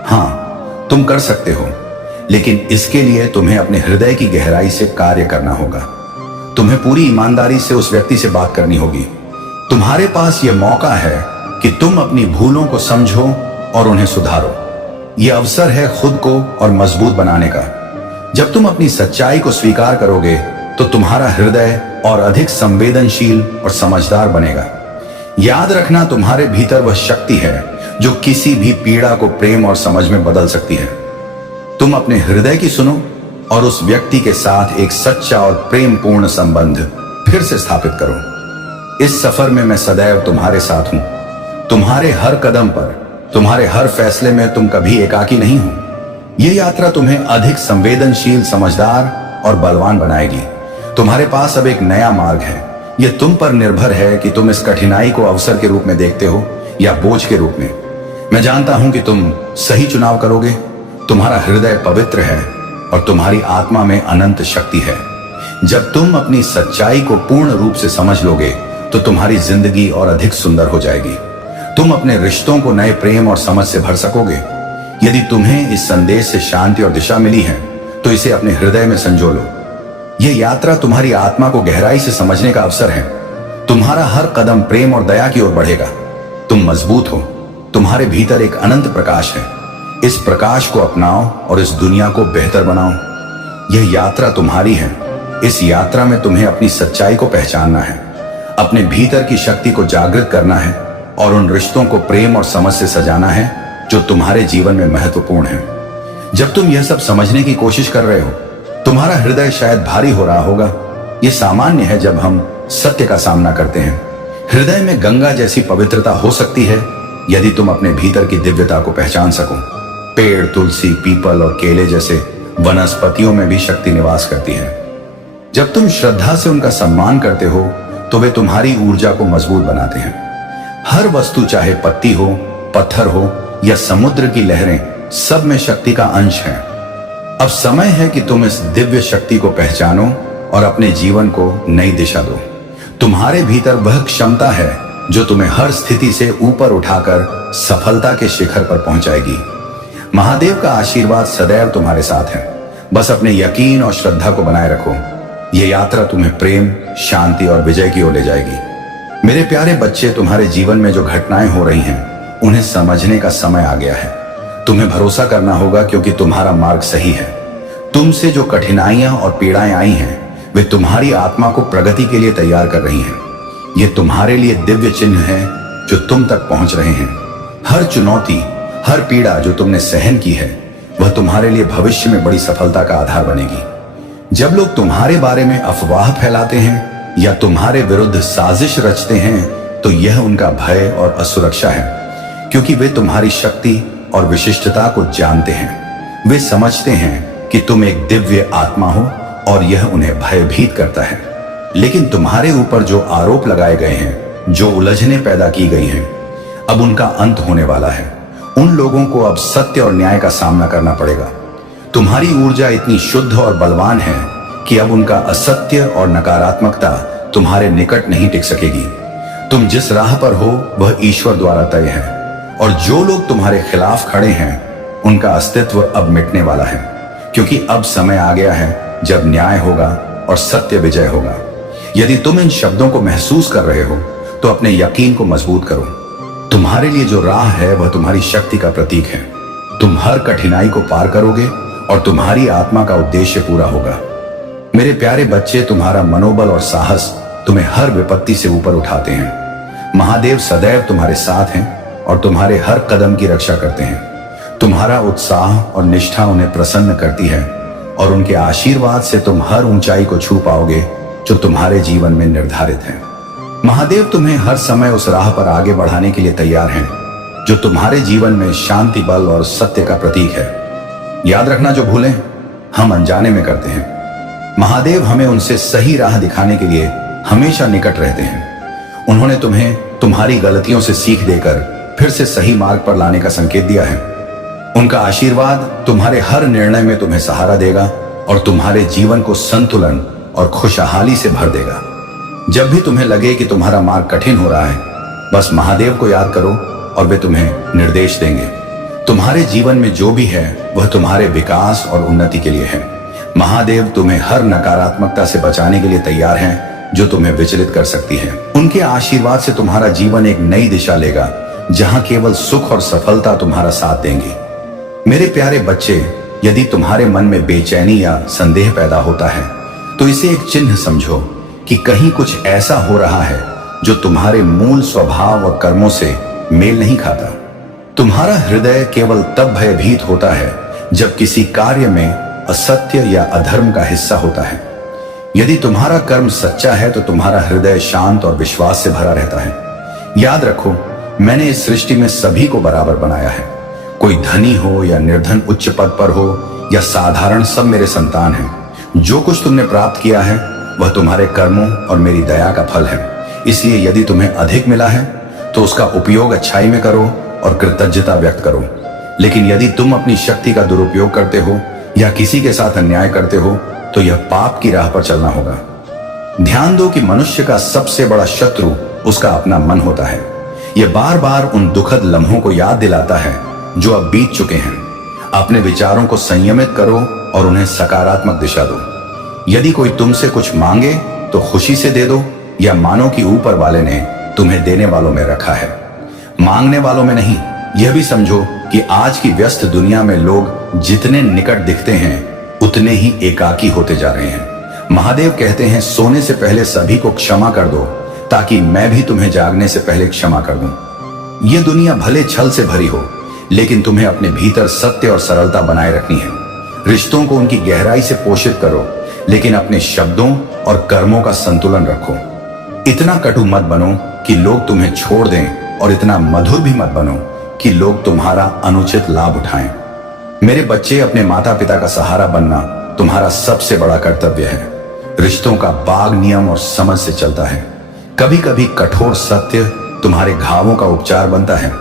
हाँ, तुम कर सकते हो, लेकिन इसके लिए तुम्हें अपने हृदय की गहराई से कार्य करना होगा। तुम्हें पूरी ईमानदारी से उस व्यक्ति से बात करनी होगी। तुम्हारे पास यह मौका है कि तुम अपनी भूलों को समझो और उन्हें सुधारो। यह अवसर है खुद को और मजबूत बनाने का। जब तुम अपनी सच्चाई को स्वीकार करोगे तो तुम्हारा हृदय और अधिक संवेदनशील और समझदार बनेगा। याद रखना, तुम्हारे भीतर वह शक्ति है जो किसी भी पीड़ा को प्रेम और समझ में बदल सकती है। तुम अपने हृदय की सुनो और उस व्यक्ति के साथ एक सच्चा और प्रेम पूर्ण संबंध फिर से स्थापित करो। इस सफर में मैं सदैव तुम्हारे साथ हूं। तुम्हारे हर कदम पर, तुम्हारे हर फैसले में तुम कभी एकाकी नहीं हो। यह यात्रा तुम्हें अधिक संवेदनशील, समझदार और बलवान बनाएगी। तुम्हारे पास अब एक नया मार्ग है। यह तुम पर निर्भर है कि तुम इस कठिनाई को अवसर के रूप में देखते हो या बोझ के रूप में। मैं जानता हूं कि तुम सही चुनाव करोगे। तुम्हारा हृदय पवित्र है और तुम्हारी आत्मा में अनंत शक्ति है। जब तुम अपनी सच्चाई को पूर्ण रूप से समझ लोगे तो तुम्हारी जिंदगी और अधिक सुंदर हो जाएगी। तुम अपने रिश्तों को नए प्रेम और समझ से भर सकोगे। यदि तुम्हें इस संदेश से शांति और दिशा मिली है तो इसे अपने हृदय में संजो लो। यह यात्रा तुम्हारी आत्मा को गहराई से समझने का अवसर है। तुम्हारा हर कदम प्रेम और दया की ओर बढ़ेगा। तुम मजबूत हो। तुम्हारे भीतर एक अनंत प्रकाश है। इस प्रकाश को अपनाओ और इस दुनिया को बेहतर बनाओ। यह यात्रा तुम्हारी है। इस यात्रा में तुम्हें अपनी सच्चाई को पहचानना है, अपने भीतर की शक्ति को जागृत करना है और उन रिश्तों को प्रेम और समझ से सजाना है जो तुम्हारे जीवन में महत्वपूर्ण है। जब तुम यह सब समझने की कोशिश कर रहे हो, तुम्हारा हृदय शायद भारी हो रहा होगा। यह सामान्य है जब हम सत्य का सामना करते हैं। हृदय में गंगा जैसी पवित्रता हो सकती है यदि तुम अपने भीतर की दिव्यता को पहचान सको। पेड़, तुलसी, पीपल और केले जैसे वनस्पतियों में भी शक्ति निवास करती है। जब तुम श्रद्धा से उनका सम्मान करते हो तो वे तुम्हारी ऊर्जा को मजबूत बनाते हैं। हर वस्तु, चाहे पत्ती हो, पत्थर हो या समुद्र की लहरें, सब में शक्ति का अंश है। अब समय है कि तुम इस दिव्य शक्ति को पहचानो और अपने जीवन को नई दिशा दो। तुम्हारे भीतर वह क्षमता है जो तुम्हें हर स्थिति से ऊपर उठाकर सफलता के शिखर पर पहुंचाएगी। महादेव का आशीर्वाद सदैव तुम्हारे साथ है। बस अपने यकीन और श्रद्धा को बनाए रखो। यह यात्रा तुम्हें प्रेम, शांति और विजय की ओर ले जाएगी। मेरे प्यारे बच्चे, तुम्हारे जीवन में जो घटनाएं हो रही हैं, उन्हें समझने का समय आ गया है। तुम्हें भरोसा करना होगा क्योंकि तुम्हारा मार्ग सही है। तुमसे जो कठिनाइयां और पीड़ाएं आई हैं, वे तुम्हारी आत्मा को प्रगति के लिए तैयार कर रही हैं। ये तुम्हारे लिए दिव्य चिन्ह है जो तुम तक पहुंच रहे हैं। हर चुनौती, हर पीड़ा जो तुमने सहन की है, वह तुम्हारे लिए भविष्य में बड़ी सफलता का आधार बनेगी। जब लोग तुम्हारे बारे में अफवाह फैलाते हैं या तुम्हारे विरुद्ध साजिश रचते हैं तो यह उनका भय और असुरक्षा है, क्योंकि वे तुम्हारी शक्ति और विशिष्टता को जानते हैं। वे समझते हैं कि तुम एक दिव्य आत्मा हो और यह उन्हें भयभीत करता है। लेकिन तुम्हारे ऊपर जो आरोप लगाए गए हैं, जो उलझनें पैदा की गई हैं, अब उनका अंत होने वाला है। उन लोगों को अब सत्य और न्याय का सामना करना पड़ेगा। तुम्हारी ऊर्जा इतनी शुद्ध और बलवान है कि अब उनका असत्य और नकारात्मकता तुम्हारे निकट नहीं टिक सकेगी। तुम जिस राह पर हो वह ईश्वर द्वारा तय है और जो लोग तुम्हारे खिलाफ खड़े हैं उनका अस्तित्व अब मिटने वाला है, क्योंकि अब समय आ गया है जब न्याय होगा और सत्य विजय होगा। यदि तुम इन शब्दों को महसूस कर रहे हो तो अपने यकीन को मजबूत करो। तुम्हारे लिए जो राह है वह तुम्हारी शक्ति का प्रतीक है। तुम हर कठिनाई को पार करोगे और तुम्हारी आत्मा का उद्देश्य पूरा होगा। मेरे प्यारे बच्चे, तुम्हारा मनोबल और साहस तुम्हें हर विपत्ति से ऊपर उठाते हैं। महादेव सदैव तुम्हारे साथ हैं और तुम्हारे हर कदम की रक्षा करते हैं। तुम्हारा उत्साह और निष्ठा उन्हें प्रसन्न करती है और उनके आशीर्वाद से तुम हर ऊंचाई को छू पाओगे जो तुम्हारे जीवन में निर्धारित है। महादेव तुम्हें हर समय उस राह पर आगे बढ़ाने के लिए तैयार हैं जो तुम्हारे जीवन में शांति, बल और सत्य का प्रतीक है। याद रखना, जो भूलें हम अनजाने में करते हैं, महादेव हमें उनसे सही राह दिखाने के लिए हमेशा निकट रहते हैं। उन्होंने तुम्हें तुम्हारी गलतियों से सीख देकर फिर से सही मार्ग पर लाने का संकेत दिया है। उनका आशीर्वाद तुम्हारे हर निर्णय में तुम्हें सहारा देगा और तुम्हारे जीवन को संतुलन और खुशहाली से भर देगा। जब भी तुम्हें लगे कि तुम्हारा मार्ग कठिन हो रहा है, बस महादेव को याद करो और वे तुम्हें निर्देश देंगे। तुम्हारे जीवन में जो भी है वह तुम्हारे विकास और उन्नति के लिए है। महादेव तुम्हें हर नकारात्मकता से बचाने के लिए तैयार हैं जो तुम्हें विचलित कर सकती है। उनके आशीर्वाद से तुम्हारा जीवन एक नई दिशा लेगा जहां केवल सुख और सफलता तुम्हारा साथ देंगी। मेरे प्यारे बच्चे, यदि तुम्हारे मन में बेचैनी या संदेह पैदा होता है तो इसे एक चिन्ह समझो कि कहीं कुछ ऐसा हो रहा है जो तुम्हारे मूल स्वभाव और कर्मों से मेल नहीं खाता। तुम्हारा हृदय केवल तब भयभीत होता है जब किसी कार्य में असत्य या अधर्म का हिस्सा होता है। यदि तुम्हारा कर्म सच्चा है तो तुम्हारा हृदय शांत और विश्वास से भरा रहता है। याद रखो, मैंने इस सृष्टि में सभी को बराबर बनाया है। कोई धनी हो या निर्धन, उच्च पद पर हो या साधारण, सब मेरे संतान हैं। जो कुछ तुमने प्राप्त किया है वह तुम्हारे कर्मों और मेरी दया का फल है। इसलिए यदि तुम्हें अधिक मिला है तो उसका उपयोग अच्छाई में करो और कृतज्ञता व्यक्त करो। लेकिन यदि तुम अपनी शक्ति का दुरुपयोग करते हो या किसी के साथ अन्याय करते हो तो यह पाप की राह पर चलना होगा। ध्यान दो कि मनुष्य का सबसे बड़ा शत्रु उसका अपना मन होता है। यह बार बार उन दुखद लम्हों को याद दिलाता है जो अब बीत चुके हैं। अपने विचारों को संयमित करो और उन्हें सकारात्मक दिशा दो। यदि कोई तुमसे कुछ मांगे तो खुशी से दे दो, या मानो कि ऊपर वाले ने तुम्हें देने वालों में रखा है, मांगने वालों में नहीं। यह भी समझो कि आज की व्यस्त दुनिया में लोग जितने निकट दिखते हैं उतने ही एकाकी होते जा रहे हैं। महादेव कहते हैं, सोने से पहले सभी को क्षमा कर दो ताकि मैं भी तुम्हें जागने से पहले क्षमा कर दूं। यह दुनिया भले छल से भरी हो, लेकिन तुम्हें अपने भीतर सत्य और सरलता बनाए रखनी है। रिश्तों को उनकी गहराई से पोषित करो, लेकिन अपने शब्दों और कर्मों का संतुलन रखो। इतना कटु मत बनो कि लोग तुम्हें छोड़ दें और इतना मधुर भी मत बनो कि लोग तुम्हारा अनुचित लाभ उठाएं। मेरे बच्चे, अपने माता पिता का सहारा बनना तुम्हारा सबसे बड़ा कर्तव्य है। रिश्तों का बाग नियम और समझ से चलता है। कभी कभी कठोर सत्य तुम्हारे घावों का उपचार बनता है।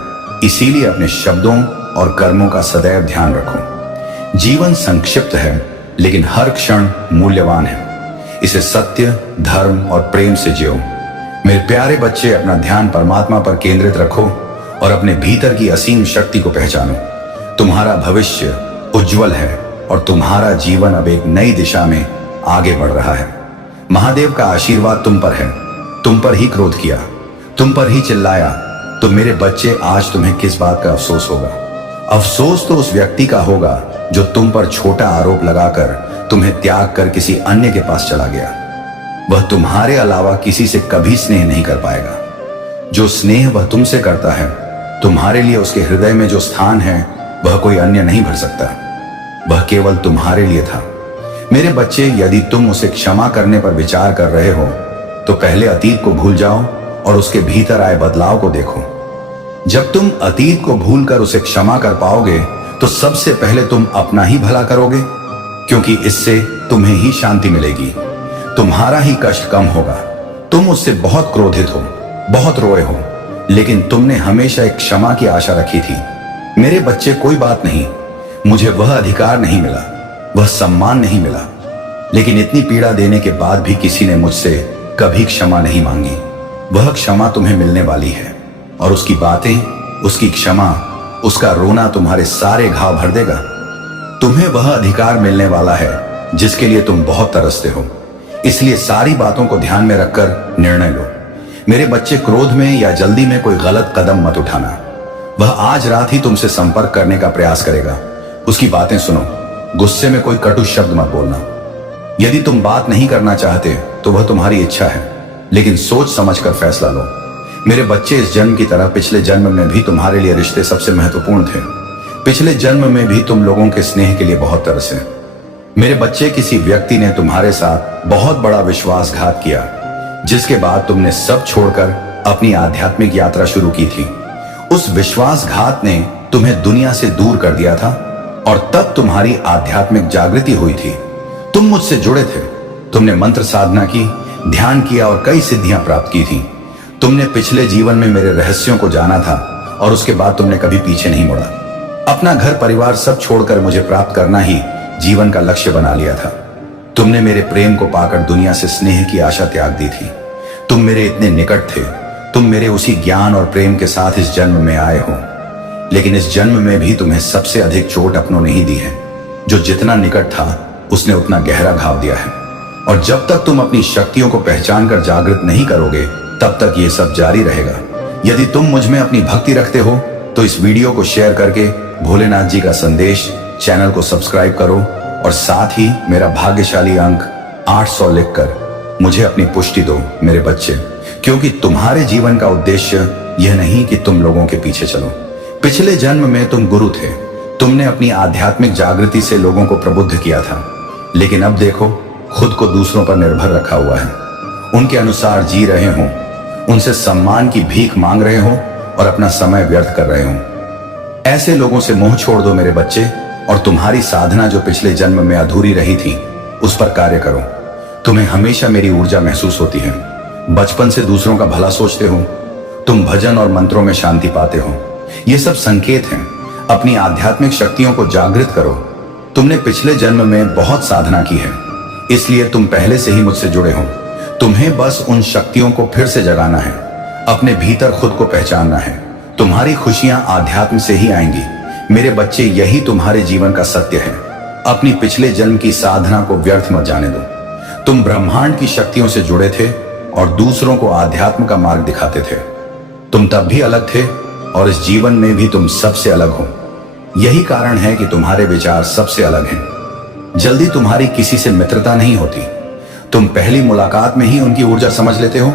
इसीलिए अपने शब्दों और कर्मों का सदैव ध्यान रखो। जीवन संक्षिप्त है, लेकिन हर क्षण मूल्यवान है। इसे सत्य, धर्म और प्रेम से जियो। मेरे प्यारे बच्चे, अपना ध्यान परमात्मा पर केंद्रित रखो और अपने भीतर की असीम शक्ति को पहचानो। तुम्हारा भविष्य उज्जवल है और तुम्हारा जीवन अब एक नई दिशा में आगे बढ़ रहा है। महादेव का आशीर्वाद तुम पर है। तुम पर ही क्रोध किया, तुम पर ही चिल्लाया, तो मेरे बच्चे, आज तुम्हें किस बात का अफसोस होगा? अफसोस तो उस व्यक्ति का होगा जो तुम पर छोटा आरोप लगाकर तुम्हें त्याग कर किसी अन्य के पास चला गया। वह तुम्हारे अलावा किसी से कभी स्नेह नहीं कर पाएगा। जो स्नेह वह तुमसे करता है, तुम्हारे लिए उसके हृदय में जो स्थान है वह कोई अन्य नहीं भर सकता। वह केवल तुम्हारे लिए था। मेरे बच्चे, यदि तुम उसे क्षमा करने पर विचार कर रहे हो तो पहले अतीत को भूल जाओ और उसके भीतर आए बदलाव को देखो। जब तुम अतीत को भूलकर उसे क्षमा कर पाओगे तो सबसे पहले तुम अपना ही भला करोगे, क्योंकि इससे तुम्हें ही शांति मिलेगी। तुम्हारा ही कष्ट कम होगा। तुम उससे बहुत क्रोधित हो, बहुत रोए हो, लेकिन तुमने हमेशा एक क्षमा की आशा रखी थी। मेरे बच्चे, कोई बात नहीं, मुझे वह अधिकार नहीं मिला, वह सम्मान नहीं मिला, लेकिन इतनी पीड़ा देने के बाद भी किसी ने मुझसे कभी क्षमा नहीं मांगी। वह क्षमा तुम्हें मिलने वाली है और उसकी बातें, उसकी क्षमा, उसका रोना तुम्हारे सारे घाव भर देगा। तुम्हें वह अधिकार मिलने वाला है जिसके लिए तुम बहुत तरसते हो। इसलिए सारी बातों को ध्यान में रखकर निर्णय लो। मेरे बच्चे, क्रोध में या जल्दी में कोई गलत कदम मत उठाना। वह आज रात ही तुमसे संपर्क करने का प्रयास करेगा। उसकी बातें सुनो। गुस्से में कोई कटु शब्द मत बोलना। यदि तुम बात नहीं करना चाहते तो वह तुम्हारी इच्छा है, लेकिन सोच समझकर फैसला लो। मेरे बच्चे, इस जन्म की तरह पिछले जन्म में भी तुम्हारे लिए रिश्ते सबसे महत्वपूर्ण थे। पिछले जन्म में भी तुम लोगों के स्नेह के लिए बहुत तरसे। मेरे बच्चे, किसी व्यक्ति ने तुम्हारे साथ बहुत बड़ा विश्वासघात किया, जिसके बाद तुमने सब छोड़कर अपनी आध्यात्मिक यात्रा शुरू की थी। उस विश्वासघात ने तुम्हें दुनिया से दूर कर दिया था और तब तुम्हारी आध्यात्मिक जागृति हुई थी। तुम मुझसे जुड़े थे। तुमने मंत्र साधना की, ध्यान किया और कई सिद्धियां प्राप्त की थी। तुमने पिछले जीवन में मेरे रहस्यों को जाना था और उसके बाद तुमने कभी पीछे नहीं मुड़ा। अपना घर परिवार सब छोड़कर मुझे प्राप्त करना ही जीवन का लक्ष्य बना लिया था। तुमने मेरे प्रेम को पाकर दुनिया से स्नेह की आशा त्याग दी थी। तुम मेरे इतने निकट थे, तुम मेरे उसी ज्ञान और प्रेम के साथ इस जन्म में आए हो। लेकिन इस जन्म में भी तुम्हें सबसे अधिक चोट अपनों ने ही दी है। जो जितना निकट था उसने उतना गहरा घाव दिया है। और जब तक तुम अपनी शक्तियों को पहचान कर जागृत नहीं करोगे तब तक ये सब जारी रहेगा। यदि तुम मुझ में अपनी भक्ति रखते हो तो इस वीडियो को शेयर करके भोलेनाथ जी का संदेश चैनल को सब्सक्राइब करो और साथ ही मेरा भाग्यशाली अंक 800 लिखकर मुझे अपनी पुष्टि दो मेरे बच्चे, क्योंकि तुम्हारे जीवन का उद्देश्य यह नहीं कि तुम लोगों के पीछे चलो। पिछले जन्म में तुम गुरु थे, तुमने अपनी आध्यात्मिक जागृति से लोगों को प्रबुद्ध किया था। लेकिन अब देखो, खुद को दूसरों पर निर्भर रखा हुआ है, उनके अनुसार जी रहे हो, उनसे सम्मान की भीख मांग रहे हो और अपना समय व्यर्थ कर रहे हो। ऐसे लोगों से मोह छोड़ दो मेरे बच्चे और तुम्हारी साधना जो पिछले जन्म में अधूरी रही थी उस पर कार्य करो। तुम्हें हमेशा मेरी ऊर्जा महसूस होती है। बचपन से दूसरों का भला सोचते हो, तुम भजन और मंत्रों में शांति पाते हो। ये सब संकेत हैं। अपनी आध्यात्मिक शक्तियों को जागृत करो। तुमने पिछले जन्म में बहुत साधना की है, इसलिए तुम पहले से ही मुझसे जुड़े हो। तुम्हें बस उन शक्तियों को फिर से जगाना है, अपने भीतर खुद को पहचानना है। तुम्हारी खुशियां आध्यात्म से ही आएंगी मेरे बच्चे, यही तुम्हारे जीवन का सत्य है। अपनी पिछले जन्म की साधना को व्यर्थ मत जाने दो। तुम ब्रह्मांड की शक्तियों से जुड़े थे और दूसरों को आध्यात्म का मार्ग दिखाते थे। तुम तब भी अलग थे और इस जीवन में भी तुम सबसे अलग हो। यही कारण है कि तुम्हारे विचार सबसे अलग हैं। जल्दी तुम्हारी किसी से मित्रता नहीं होती। तुम पहली मुलाकात में ही उनकी ऊर्जा समझ लेते हो।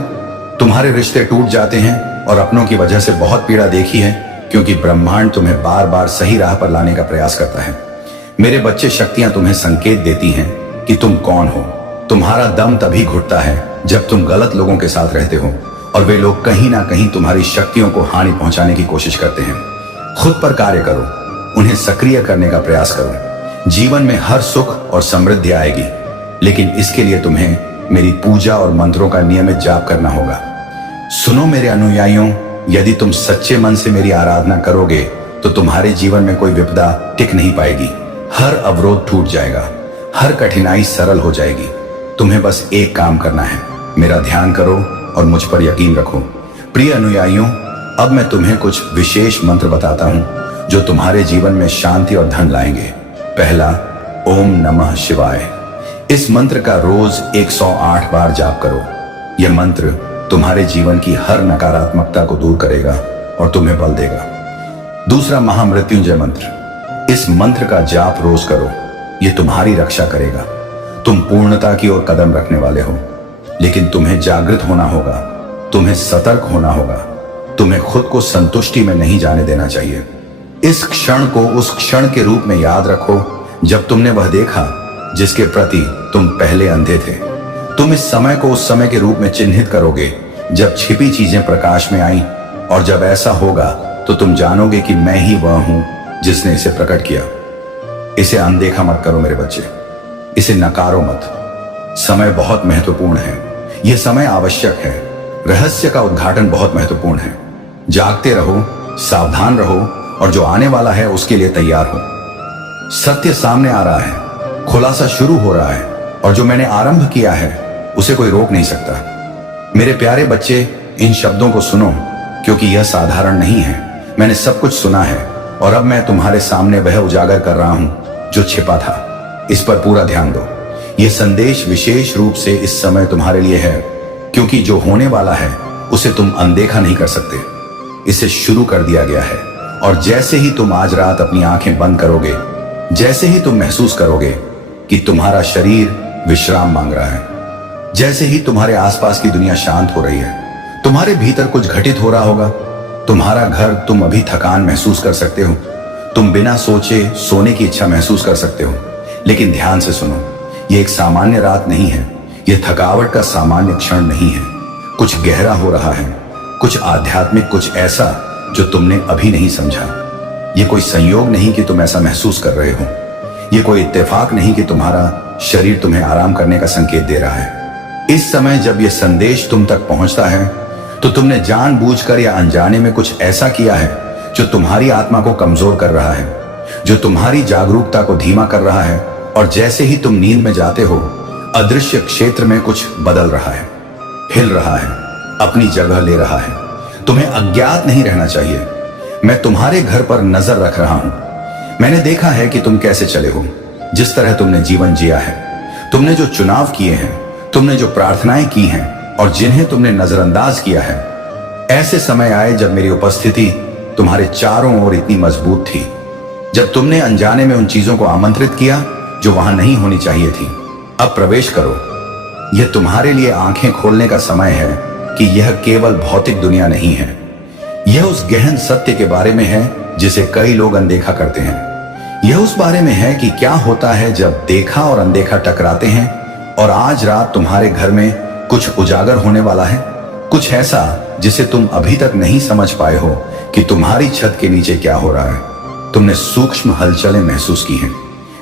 तुम्हारे रिश्ते टूट जाते हैं और अपनों की वजह से बहुत पीड़ा देखी है, क्योंकि ब्रह्मांड तुम्हें बार बार सही राह पर लाने का प्रयास करता है। मेरे बच्चे, शक्तियां तुम्हें संकेत देती हैं कि तुम कौन हो। तुम्हारा दम तभी घुटता है जब तुम गलत लोगों के साथ रहते हो और वे लोग कहीं ना कहीं तुम्हारी शक्तियों को हानि पहुंचाने की कोशिश करते हैं। खुद पर कार्य करो, उन्हें सक्रिय करने का प्रयास करो। जीवन में हर सुख और समृद्धि आएगी, लेकिन इसके लिए तुम्हें मेरी पूजा और मंत्रों का नियमित जाप करना होगा। सुनो मेरे अनुयायियों, यदि तुम सच्चे मन से मेरी आराधना करोगे तो तुम्हारे जीवन में कोई विपदा टिक नहीं पाएगी। हर अवरोध टूट जाएगा, हर कठिनाई सरल हो जाएगी। तुम्हें बस एक काम करना है, मेरा ध्यान करो और मुझ पर यकीन रखो। प्रिय अनुयायियों, अब मैं तुम्हें कुछ विशेष मंत्र बताता हूं जो तुम्हारे जीवन में शांति और धन लाएंगे। पहला, ओम नमः शिवाय। इस मंत्र का रोज 108 बार जाप करो। यह मंत्र तुम्हारे जीवन की हर नकारात्मकता को दूर करेगा और तुम्हें बल देगा। दूसरा, महामृत्युंजय मंत्र। इस मंत्र का जाप रोज करो, यह तुम्हारी रक्षा करेगा। तुम पूर्णता की ओर कदम रखने वाले हो, लेकिन तुम्हें जागृत होना होगा, तुम्हें सतर्क होना होगा। तुम्हें खुद को संतुष्टि में नहीं जाने देना चाहिए। इस क्षण को उस क्षण के रूप में याद रखो जब तुमने वह देखा जिसके प्रति तुम पहले अंधे थे। तुम इस समय को उस समय के रूप में चिन्हित करोगे जब छिपी चीजें प्रकाश में आई, और जब ऐसा होगा तो तुम जानोगे कि मैं ही वह हूं जिसने इसे प्रकट किया। इसे अनदेखा मत करो मेरे बच्चे, इसे नकारो मत। समय बहुत महत्वपूर्ण है, यह समय आवश्यक है। रहस्य का उद्घाटन बहुत महत्वपूर्ण है। जागते रहो, सावधान रहो और जो आने वाला है उसके लिए तैयार हो। सत्य सामने आ रहा है, खुलासा शुरू हो रहा है, और जो मैंने आरंभ किया है उसे कोई रोक नहीं सकता। मेरे प्यारे बच्चे, इन शब्दों को सुनो, क्योंकि यह साधारण नहीं है। मैंने सब कुछ सुना है और अब मैं तुम्हारे सामने वह उजागर कर रहा हूं जो छिपा था। इस पर पूरा ध्यान दो। यह संदेश विशेष रूप से इस समय तुम्हारे लिए है, क्योंकि जो होने वाला है उसे तुम अनदेखा नहीं कर सकते। इसे शुरू कर दिया गया है, और जैसे ही तुम आज रात अपनी आंखें बंद करोगे, जैसे ही तुम महसूस करोगे कि तुम्हारा शरीर विश्राम मांग रहा है, जैसे ही तुम्हारे आसपास की दुनिया शांत हो रही है, तुम्हारे भीतर कुछ घटित हो रहा होगा। तुम्हारा घर, तुम अभी थकान महसूस कर सकते हो, तुम बिना सोचे सोने की इच्छा महसूस कर सकते हो। लेकिन ध्यान से सुनो, यह एक सामान्य रात नहीं है, यह थकावट का सामान्य क्षण नहीं है। कुछ गहरा हो रहा है, कुछ आध्यात्मिक, कुछ ऐसा जो तुमने अभी नहीं समझा। यह कोई संयोग नहीं कि तुम ऐसा महसूस कर रहे हो, यह कोई इत्तेफाक नहीं कि तुम्हारा शरीर तुम्हें आराम करने का संकेत दे रहा है। इस समय जब यह संदेश तुम तक पहुंचता है तो तुमने जानबूझकर या अनजाने में कुछ ऐसा किया है जो तुम्हारी आत्मा को कमजोर कर रहा है, जो तुम्हारी जागरूकता को धीमा कर रहा है। और जैसे ही तुम नींद में जाते हो, अदृश्य क्षेत्र में कुछ बदल रहा है, हिल रहा है, अपनी जगह ले रहा है। तुम्हें अज्ञात नहीं रहना चाहिए। मैं तुम्हारे घर पर नजर रख रहा हूं। मैंने देखा है कि तुम कैसे चले हो, जिस तरह तुमने जीवन जिया है, तुमने जो चुनाव किए हैं, तुमने जो प्रार्थनाएं की हैं और जिन्हें तुमने नजरअंदाज किया है। ऐसे समय आए जब मेरी उपस्थिति तुम्हारे चारों ओर इतनी मजबूत थी, जब तुमने अनजाने में उन चीजों को आमंत्रित किया जो वहां नहीं होनी चाहिए थी। अब प्रवेश करो। यह तुम्हारे लिए आंखें खोलने का समय है कि यह केवल भौतिक दुनिया नहीं है। यह उस गहन सत्य के बारे में है जिसे कई लोग अनदेखा करते हैं। यह उस बारे में है कि क्या होता है जब देखा और अनदेखा टकराते हैं। और आज रात तुम्हारे घर में कुछ उजागर होने वाला है, कुछ ऐसा जिसे तुम अभी तक नहीं समझ पाए हो कि तुम्हारी छत के नीचे क्या हो रहा है। तुमने सूक्ष्म हलचलें महसूस की हैं,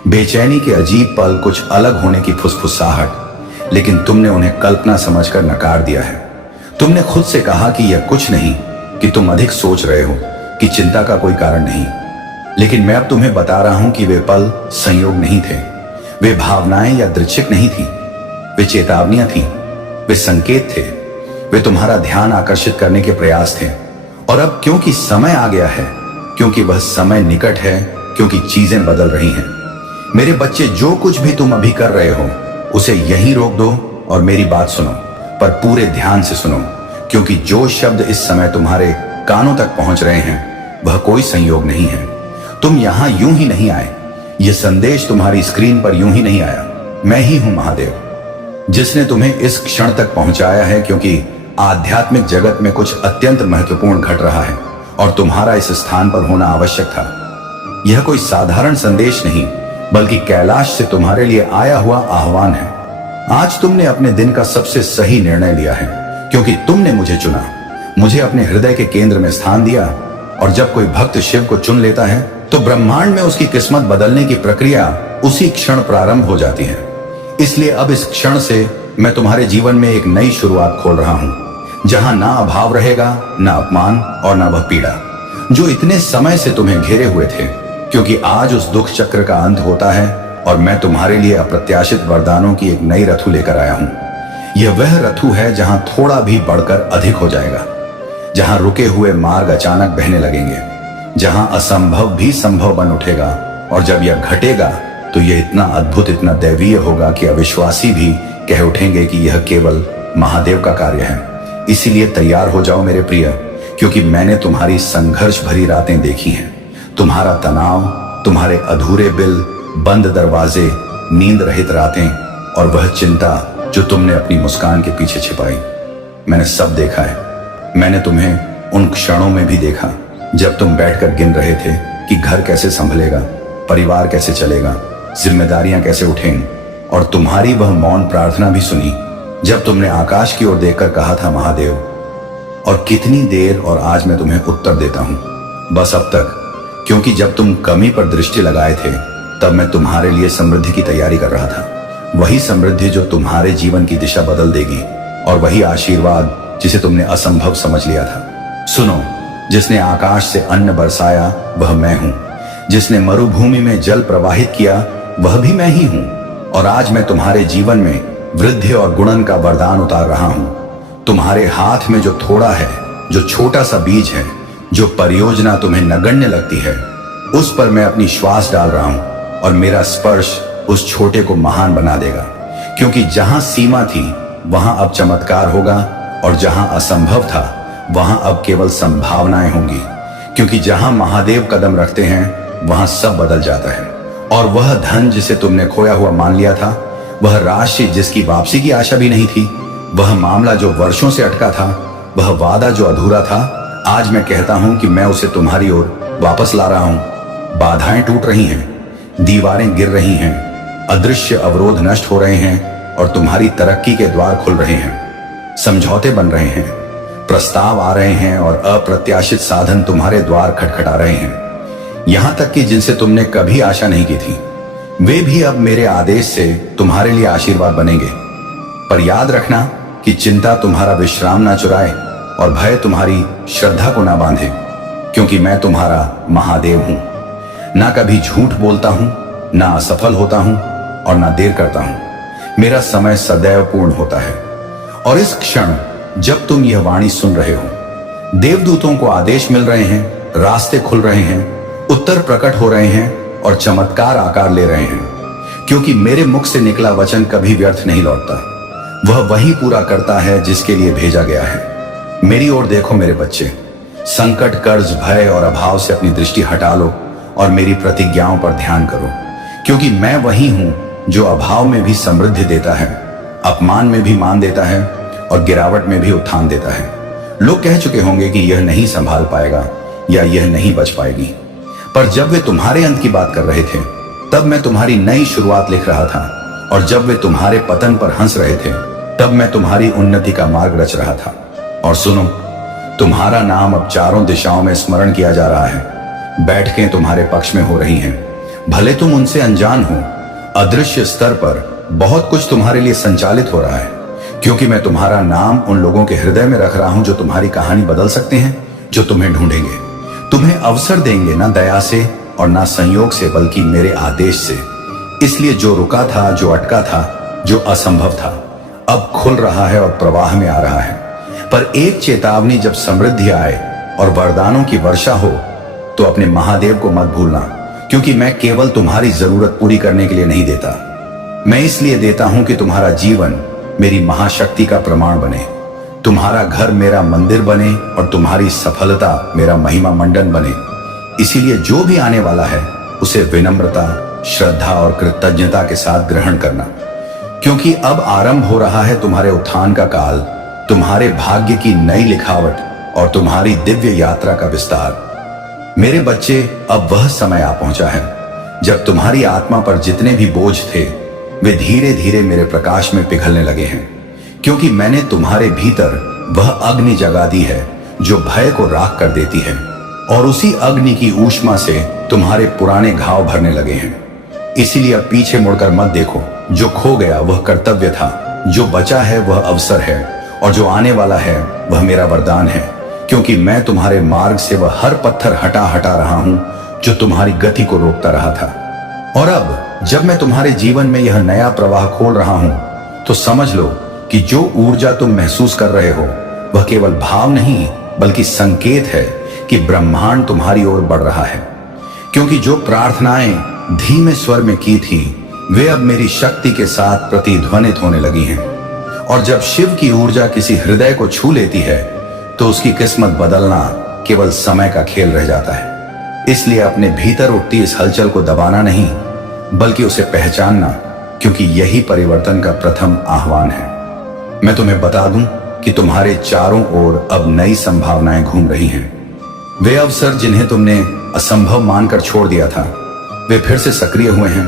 बेचैनी के अजीब पल, कुछ अलग होने की फुसफुसाहट, लेकिन तुमने उन्हें कल्पना समझकर नकार दिया है। तुमने खुद से कहा कि यह कुछ नहीं, कि तुम अधिक सोच रहे हो, कि चिंता का कोई कारण नहीं। लेकिन मैं अब तुम्हें बता रहा हूं कि वे पल संयोग नहीं थे, वे भावनाएं या दृच्छिक नहीं थी, वे चेतावनियां थी, वे संकेत थे, वे तुम्हारा ध्यान आकर्षित करने के प्रयास थे। और अब क्योंकि समय आ गया है, क्योंकि वह समय निकट है, क्योंकि चीजें बदल रही हैं। मेरे बच्चे, जो कुछ भी तुम अभी कर रहे हो उसे यहीं रोक दो और मेरी बात सुनो, पर पूरे ध्यान से सुनो, क्योंकि जो शब्द इस समय तुम्हारे कानों तक पहुंच रहे हैं वह कोई संयोग नहीं है। तुम यहां यूं ही नहीं आए, यह संदेश तुम्हारी स्क्रीन पर यूं ही नहीं आया। मैं ही हूं महादेव, जिसने तुम्हें इस क्षण तक पहुंचाया है, क्योंकि आध्यात्मिक जगत में कुछ अत्यंत महत्वपूर्ण घट रहा है और तुम्हारा इस स्थान पर होना आवश्यक था। यह कोई साधारण संदेश नहीं, बल्कि कैलाश से तुम्हारे लिए आया हुआ आह्वान है। आज तुमने अपने दिन का सबसे सही निर्णय लिया है, क्योंकि तुमने मुझे चुना, मुझे अपने हृदय के केंद्र में स्थान दिया। और जब कोई भक्त शिव को चुन लेता है तो ब्रह्मांड में उसकी किस्मत बदलने की प्रक्रिया उसी क्षण प्रारंभ हो जाती है। इसलिए अब इस क्षण से मैं तुम्हारे जीवन में एक नई शुरुआत खोल रहा हूं, जहां ना अभाव रहेगा, ना अपमान और ना वह पीड़ा जो इतने समय से तुम्हें घेरे हुए थे। क्योंकि आज उस दुख चक्र का अंत होता है और मैं तुम्हारे लिए अप्रत्याशित वरदानों की एक नई रथु लेकर आया हूं। यह वह रथु है जहां थोड़ा भी बढ़कर अधिक हो जाएगा, जहां रुके हुए मार्ग अचानक बहने लगेंगे, जहां असंभव भी संभव बन उठेगा। और जब यह घटेगा तो यह इतना अद्भुत, इतना दैवीय होगा कि अविश्वासी भी कह उठेंगे कि यह केवल महादेव का कार्य है। इसीलिए तैयार हो जाओ मेरे प्रिय, क्योंकि मैंने तुम्हारी संघर्ष भरी रातें देखी हैं, तुम्हारा तनाव, तुम्हारे अधूरे बिल, बंद दरवाजे, नींद रहित रातें और वह चिंता जो तुमने अपनी मुस्कान के पीछे छिपाई। मैंने सब देखा है। मैंने तुम्हें उन क्षणों में भी देखा जब तुम बैठकर गिन रहे थे कि घर कैसे संभलेगा, परिवार कैसे चलेगा, जिम्मेदारियां कैसे उठेंगी। और तुम्हारी वह मौन प्रार्थना भी सुनी जब तुमने आकाश की ओर देखकर कहा था, महादेव, और कितनी देर। और आज मैं तुम्हें उत्तर देता हूं, बस अब तक। क्योंकि जब तुम कमी पर दृष्टि लगाए थे तब मैं तुम्हारे लिए समृद्धि की तैयारी कर रहा था। वही समृद्धि जो तुम्हारे जीवन की दिशा बदल देगी, और वही आशीर्वाद जिसे तुमने असंभव समझ लिया था। सुनो, जिसने आकाश से अन्न बरसाया वह मैं हूं, जिसने मरुभूमि में जल प्रवाहित किया वह भी मैं ही हूं। और आज मैं तुम्हारे जीवन में वृद्धि और गुणन का वरदान उतार रहा हूं। तुम्हारे हाथ में जो थोड़ा है, जो छोटा सा बीज है, जो परियोजना तुम्हें नगण्य लगती है, उस पर मैं अपनी श्वास डाल रहा हूं और मेरा स्पर्श उस छोटे को महान बना देगा। क्योंकि जहां सीमा थी वहां अब चमत्कार होगा, और जहां असंभव था वहां अब केवल संभावनाएं होंगी। क्योंकि जहां महादेव कदम रखते हैं वहां सब बदल जाता है। और वह धन जिसे तुमने खोया हुआ मान लिया था, वह राशि जिसकी वापसी की आशा भी नहीं थी, वह मामला जो वर्षों से अटका था, वह वादा जो अधूरा था, आज मैं कहता हूं कि मैं उसे तुम्हारी ओर वापस ला रहा हूं। बाधाएं टूट रही हैं, दीवारें गिर रही हैं, अदृश्य अवरोध नष्ट हो रहे हैं और तुम्हारी तरक्की के द्वार खुल रहे हैं। समझौते बन रहे हैं, प्रस्ताव आ रहे हैं और अप्रत्याशित साधन तुम्हारे द्वार खटखटा रहे हैं। यहां तक कि जिनसे तुमने कभी आशा नहीं की थी, वे भी अब मेरे आदेश से तुम्हारे लिए आशीर्वाद बनेंगे। पर याद रखना कि चिंता तुम्हारा विश्राम ना चुराए और भय तुम्हारी श्रद्धा को ना बांधे। क्योंकि मैं तुम्हारा महादेव हूं, ना कभी झूठ बोलता हूं, ना असफल होता हूं और ना देर करता हूं। मेरा समय सदैव पूर्ण होता है। और इस क्षण जब तुम यह वाणी सुन रहे हो, देवदूतों को आदेश मिल रहे हैं, रास्ते खुल रहे हैं, उत्तर प्रकट हो रहे हैं और चमत्कार आकार ले रहे हैं, क्योंकि मेरे मुख से निकला वचन कभी व्यर्थ नहीं लौटता। वह वही पूरा करता है जिसके लिए भेजा गया है। मेरी ओर देखो मेरे बच्चे, संकट, कर्ज, भय और अभाव से अपनी दृष्टि हटा लो और मेरी प्रतिज्ञाओं पर ध्यान करो, क्योंकि मैं वही हूं जो अभाव में भी समृद्धि देता है, अपमान में भी मान देता है और गिरावट में भी उत्थान देता है। लोग कह चुके होंगे कि यह नहीं संभाल पाएगा या यह नहीं बच पाएगी, पर जब वे तुम्हारे अंत की बात कर रहे थे तब मैं तुम्हारी नई शुरुआत लिख रहा था, और जब वे तुम्हारे पतन पर हंस रहे थे तब मैं तुम्हारी उन्नति का मार्ग रच रहा था। और सुनो, तुम्हारा नाम अब चारों दिशाओं में स्मरण किया जा रहा है। बैठकें तुम्हारे पक्ष में हो रही हैं, भले तुम उनसे अनजान हो। अदृश्य स्तर पर बहुत कुछ तुम्हारे लिए संचालित हो रहा है, क्योंकि मैं तुम्हारा नाम उन लोगों के हृदय में रख रहा हूं जो तुम्हारी कहानी बदल सकते हैं, जो तुम्हें ढूंढेंगे, तुम्हें अवसर देंगे, ना दया से और ना संयोग से, बल्कि मेरे आदेश से। इसलिए जो रुका था, जो अटका था, जो असंभव था, अब खुल रहा है और प्रवाह में आ रहा है। पर एक चेतावनी, जब समृद्धि आए और वरदानों की वर्षा हो तो अपने महादेव को मत भूलना, क्योंकि मैं केवल तुम्हारी जरूरत पूरी करने के लिए नहीं देता। मैं इसलिए देता हूं कि तुम्हारा जीवन मेरी महाशक्ति का प्रमाण बने, तुम्हारा घर मेरा मंदिर बने और तुम्हारी सफलता मेरा महिमा मंडन बने। इसीलिए जो भी आने वाला है उसे विनम्रता, श्रद्धा और कृतज्ञता के साथ ग्रहण करना, क्योंकि अब आरंभ हो रहा है तुम्हारे उत्थान का काल, तुम्हारे भाग्य की नई लिखावट और तुम्हारी दिव्य यात्रा का विस्तार। मेरे बच्चे, अब वह समय आ पहुंचा है जब तुम्हारी आत्मा पर जितने भी बोझ थे वे धीरे धीरे मेरे प्रकाश में पिघलने लगे हैं, क्योंकि मैंने तुम्हारे भीतर वह अग्नि जगा दी है जो भय को राख कर देती है, और उसी अग्नि की ऊष्मा से तुम्हारे पुराने घाव भरने लगे हैं। इसीलिए अब पीछे मुड़कर मत देखो। जो खो गया वह कर्तव्य था, जो बचा है वह अवसर है, और जो आने वाला है वह मेरा वरदान है, क्योंकि मैं तुम्हारे मार्ग से वह हर पत्थर हटा रहा हूं जो तुम्हारी गति को रोकता रहा था। और अब जब मैं तुम्हारे जीवन में यह नया प्रवाह खोल रहा हूं तो समझ लो कि जो ऊर्जा तुम महसूस कर रहे हो वह केवल भाव नहीं बल्कि संकेत है कि ब्रह्मांड तुम्हारी ओर बढ़ रहा है, क्योंकि जो प्रार्थनाएं धीमे स्वर में की थी वे अब मेरी शक्ति के साथ प्रतिध्वनित होने लगी हैं। और जब शिव की ऊर्जा किसी हृदय को छू लेती है तो उसकी किस्मत बदलना केवल समय का खेल रह जाता है। इसलिए अपने भीतर उठती इस हलचल को दबाना नहीं बल्कि उसे पहचानना, क्योंकि यही परिवर्तन का प्रथम आह्वान है। मैं तुम्हें बता दूं कि तुम्हारे चारों ओर अब नई संभावनाएं घूम रही हैं। वे अवसर जिन्हें तुमने असंभव मानकर छोड़ दिया था वे फिर से सक्रिय हुए हैं,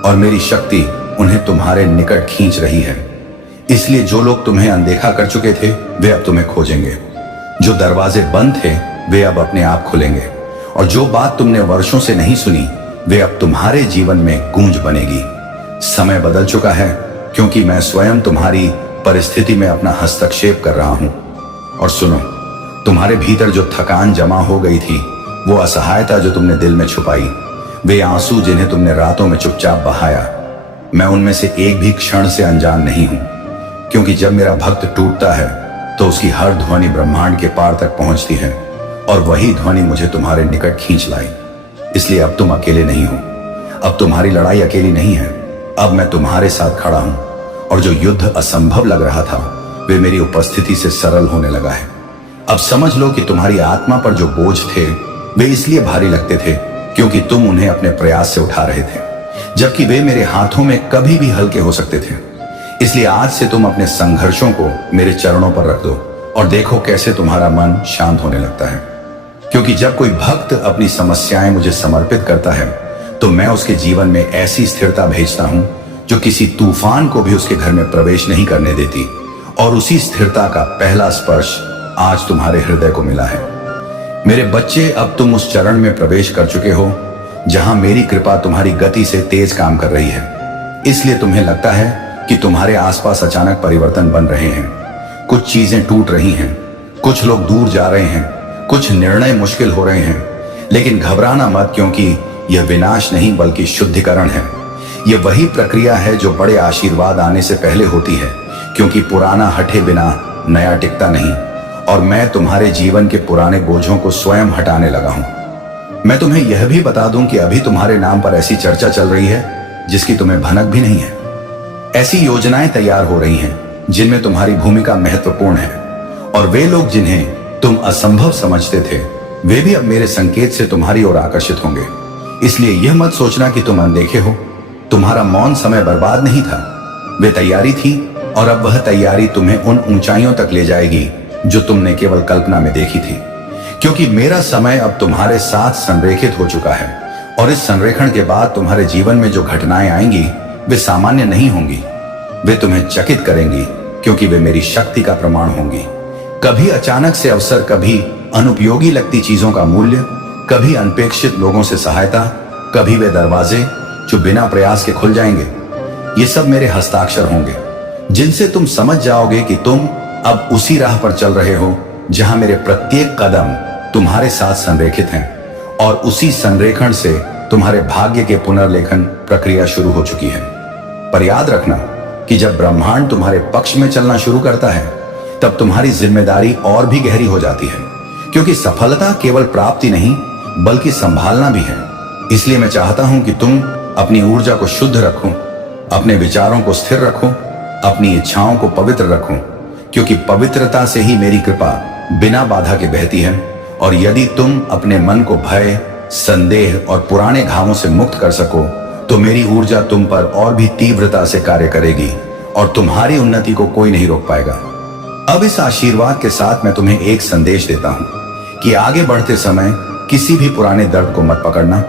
और मेरी शक्ति उन्हें तुम्हारे निकट खींच रही है। इसलिए जो लोग तुम्हें अनदेखा कर चुके थे वे अब तुम्हें खोजेंगे, जो दरवाजे बंद थे वे अब अपने आप खुलेंगे, और जो बात तुमने वर्षों से नहीं सुनी वे अब तुम्हारे जीवन में गूंज बनेगी। समय बदल चुका है, क्योंकि मैं स्वयं तुम्हारी परिस्थिति में अपना हस्तक्षेप कर रहा हूं। और सुनो, तुम्हारे भीतर जो थकान जमा हो गई थी, वो असहायता जो तुमने दिल में छुपाई, वे आंसू जिन्हें तुमने रातों में चुपचाप बहाया, मैं उनमें से एक भी क्षण से अनजान नहीं हूं। क्योंकि जब मेरा भक्त टूटता है तो उसकी हर ध्वनि ब्रह्मांड के पार तक पहुंचती है, और वही ध्वनि मुझे तुम्हारे निकट खींच लाई। इसलिए अब तुम अकेले नहीं हो, अब तुम्हारी लड़ाई अकेली नहीं है। अब मैं तुम्हारे साथ खड़ा हूं, और जो युद्ध असंभव लग रहा था वे मेरी उपस्थिति से सरल होने लगा है। अब समझ लो कि तुम्हारी आत्मा पर जो बोझ थे वे इसलिए भारी लगते थे क्योंकि तुम उन्हें अपने प्रयास से उठा रहे थे, जबकि वे मेरे हाथों में कभी भी हल्के हो सकते थे। इसलिए आज से तुम अपने संघर्षों को मेरे चरणों पर रख दो और देखो कैसे तुम्हारा मन शांत होने लगता है। क्योंकि जब कोई भक्त अपनी समस्याएं मुझे समर्पित करता है तो मैं उसके जीवन में ऐसी स्थिरता भेजता हूं जो किसी तूफान को भी उसके घर में प्रवेश नहीं करने देती। और उसी स्थिरता का पहला स्पर्श आज तुम्हारे हृदय को मिला है। मेरे बच्चे, अब तुम उस चरण में प्रवेश कर चुके हो जहां मेरी कृपा तुम्हारी गति से तेज काम कर रही है। इसलिए तुम्हें लगता है कि तुम्हारे आसपास अचानक परिवर्तन बन रहे हैं, कुछ चीजें टूट रही हैं, कुछ लोग दूर जा रहे हैं, कुछ निर्णय मुश्किल हो रहे हैं। लेकिन घबराना मत, क्योंकि यह विनाश नहीं बल्कि शुद्धिकरण है। ये वही प्रक्रिया है जो बड़े आशीर्वाद आने से पहले होती है, क्योंकि पुराना हटे बिना नया टिकता नहीं। और मैं तुम्हारे जीवन के पुराने बोझों को स्वयं हटाने लगा हूं। मैं तुम्हें यह भी बता दूं कि अभी तुम्हारे नाम पर ऐसी चर्चा चल रही है जिसकी तुम्हें भनक भी नहीं है। ऐसी योजनाएं तैयार हो रही हैं जिनमें तुम्हारी भूमिका महत्वपूर्ण है, और वे लोग जिन्हें तुम असंभव समझते थे वे भी अब मेरे संकेत से तुम्हारी ओर आकर्षित होंगे। इसलिए यह मत सोचना कि तुम अनदेखे हो। तुम्हारा मौन समय बर्बाद नहीं था, वे तैयारी थी, और अब वह तैयारी तुम्हें उन ऊंचाइयों तक ले जाएगी जो तुमने केवल कल्पना में देखी थी। क्योंकि मेरा समय अब तुम्हारे साथ संरेखित हो चुका है, और इस संरेखण के बाद तुम्हारे जीवन में जो घटनाएं आएंगी वे सामान्य नहीं होंगी। वे तुम्हें चकित करेंगी, क्योंकि वे मेरी शक्ति का प्रमाण होंगी। कभी अचानक से अवसर, कभी अनुपयोगी लगती चीजों का मूल्य, कभी अनपेक्षित लोगों से सहायता, कभी वे दरवाजे जो बिना प्रयास के खुल जाएंगे। ये सब मेरे हस्ताक्षर होंगे, जिनसे तुम समझ जाओगे कि तुम अब उसी राह पर चल रहे हो जहां मेरे प्रत्येक कदम तुम्हारे साथ संरेखित हैं, और उसी संरेखण से तुम्हारे भाग्य के पुनर्लेखन प्रक्रिया शुरू हो चुकी है। पर याद रखना कि जब ब्रह्मांड तुम्हारे पक्ष में चलना शुरू करता है तब तुम्हारी जिम्मेदारी और भी गहरी हो जाती है, क्योंकि सफलता केवल प्राप्ति नहीं बल्कि संभालना भी है। इसलिए मैं चाहता हूं कि तुम अपनी ऊर्जा को शुद्ध रखो, अपने विचारों को स्थिर रखो, अपनी इच्छाओं को पवित्र रखो, क्योंकि पवित्रता से ही मेरी कृपा बिना बाधा के बहती है। और यदि तुम अपने मन को भय, संदेह और पुराने घावों से मुक्त कर सको तो मेरी ऊर्जा तुम पर और भी तीव्रता से कार्य करेगी, और तुम्हारी उन्नति को कोई नहीं रोक पाएगा। अब इस आशीर्वाद के साथ मैं तुम्हें एक संदेश देता हूं कि आगे बढ़ते समय किसी भी पुराने दर्द को मत पकड़ना,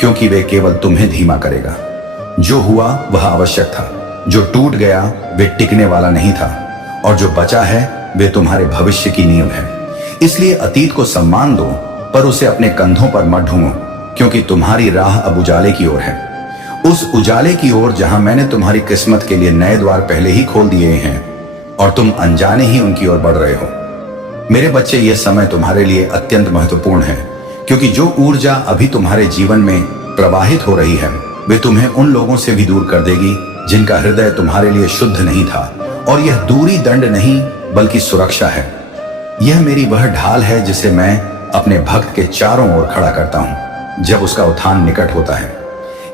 क्योंकि वे केवल तुम्हें धीमा करेगा। जो हुआ वह आवश्यक था, जो टूट गया वे टिकने वाला नहीं था, और जो बचा है वे तुम्हारे भविष्य की नींव है। इसलिए अतीत को सम्मान दो, पर उसे अपने कंधों पर मत ढूंढो, क्योंकि तुम्हारी राह अब उजाले की ओर है, उस उजाले की ओर जहां मैंने तुम्हारी किस्मत के लिए नए द्वार पहले ही खोल दिए हैं, और तुम अनजाने ही उनकी ओर बढ़ रहे हो। मेरे बच्चे, यह समय तुम्हारे लिए अत्यंत महत्वपूर्ण है, क्योंकि जो ऊर्जा अभी तुम्हारे जीवन में प्रवाहित हो रही है वे तुम्हें उन लोगों से भी दूर कर देगी जिनका हृदय तुम्हारे लिए शुद्ध नहीं था। और यह दूरी दंड नहीं बल्कि सुरक्षा है। यह मेरी वह ढाल है जिसे मैं अपने भक्त के चारों ओर खड़ा करता हूं जब उसका उत्थान निकट होता है।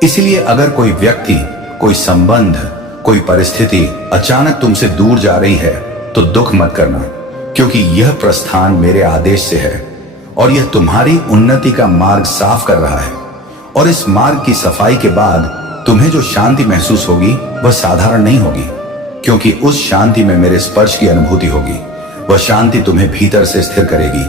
इसलिए अगर कोई व्यक्ति, कोई संबंध, कोई परिस्थिति अचानक तुमसे दूर जा रही है तो दुख मत करना, क्योंकि यह प्रस्थान मेरे आदेश से है, और यह तुम्हारी उन्नति का मार्ग साफ कर रहा है। और इस मार्ग की सफाई के बाद तुम्हें जो शांति महसूस होगी वह साधारण नहीं होगी, क्योंकि उस शांति में मेरे स्पर्श की अनुभूति होगी। वह शांति तुम्हें भीतर से स्थिर करेगी,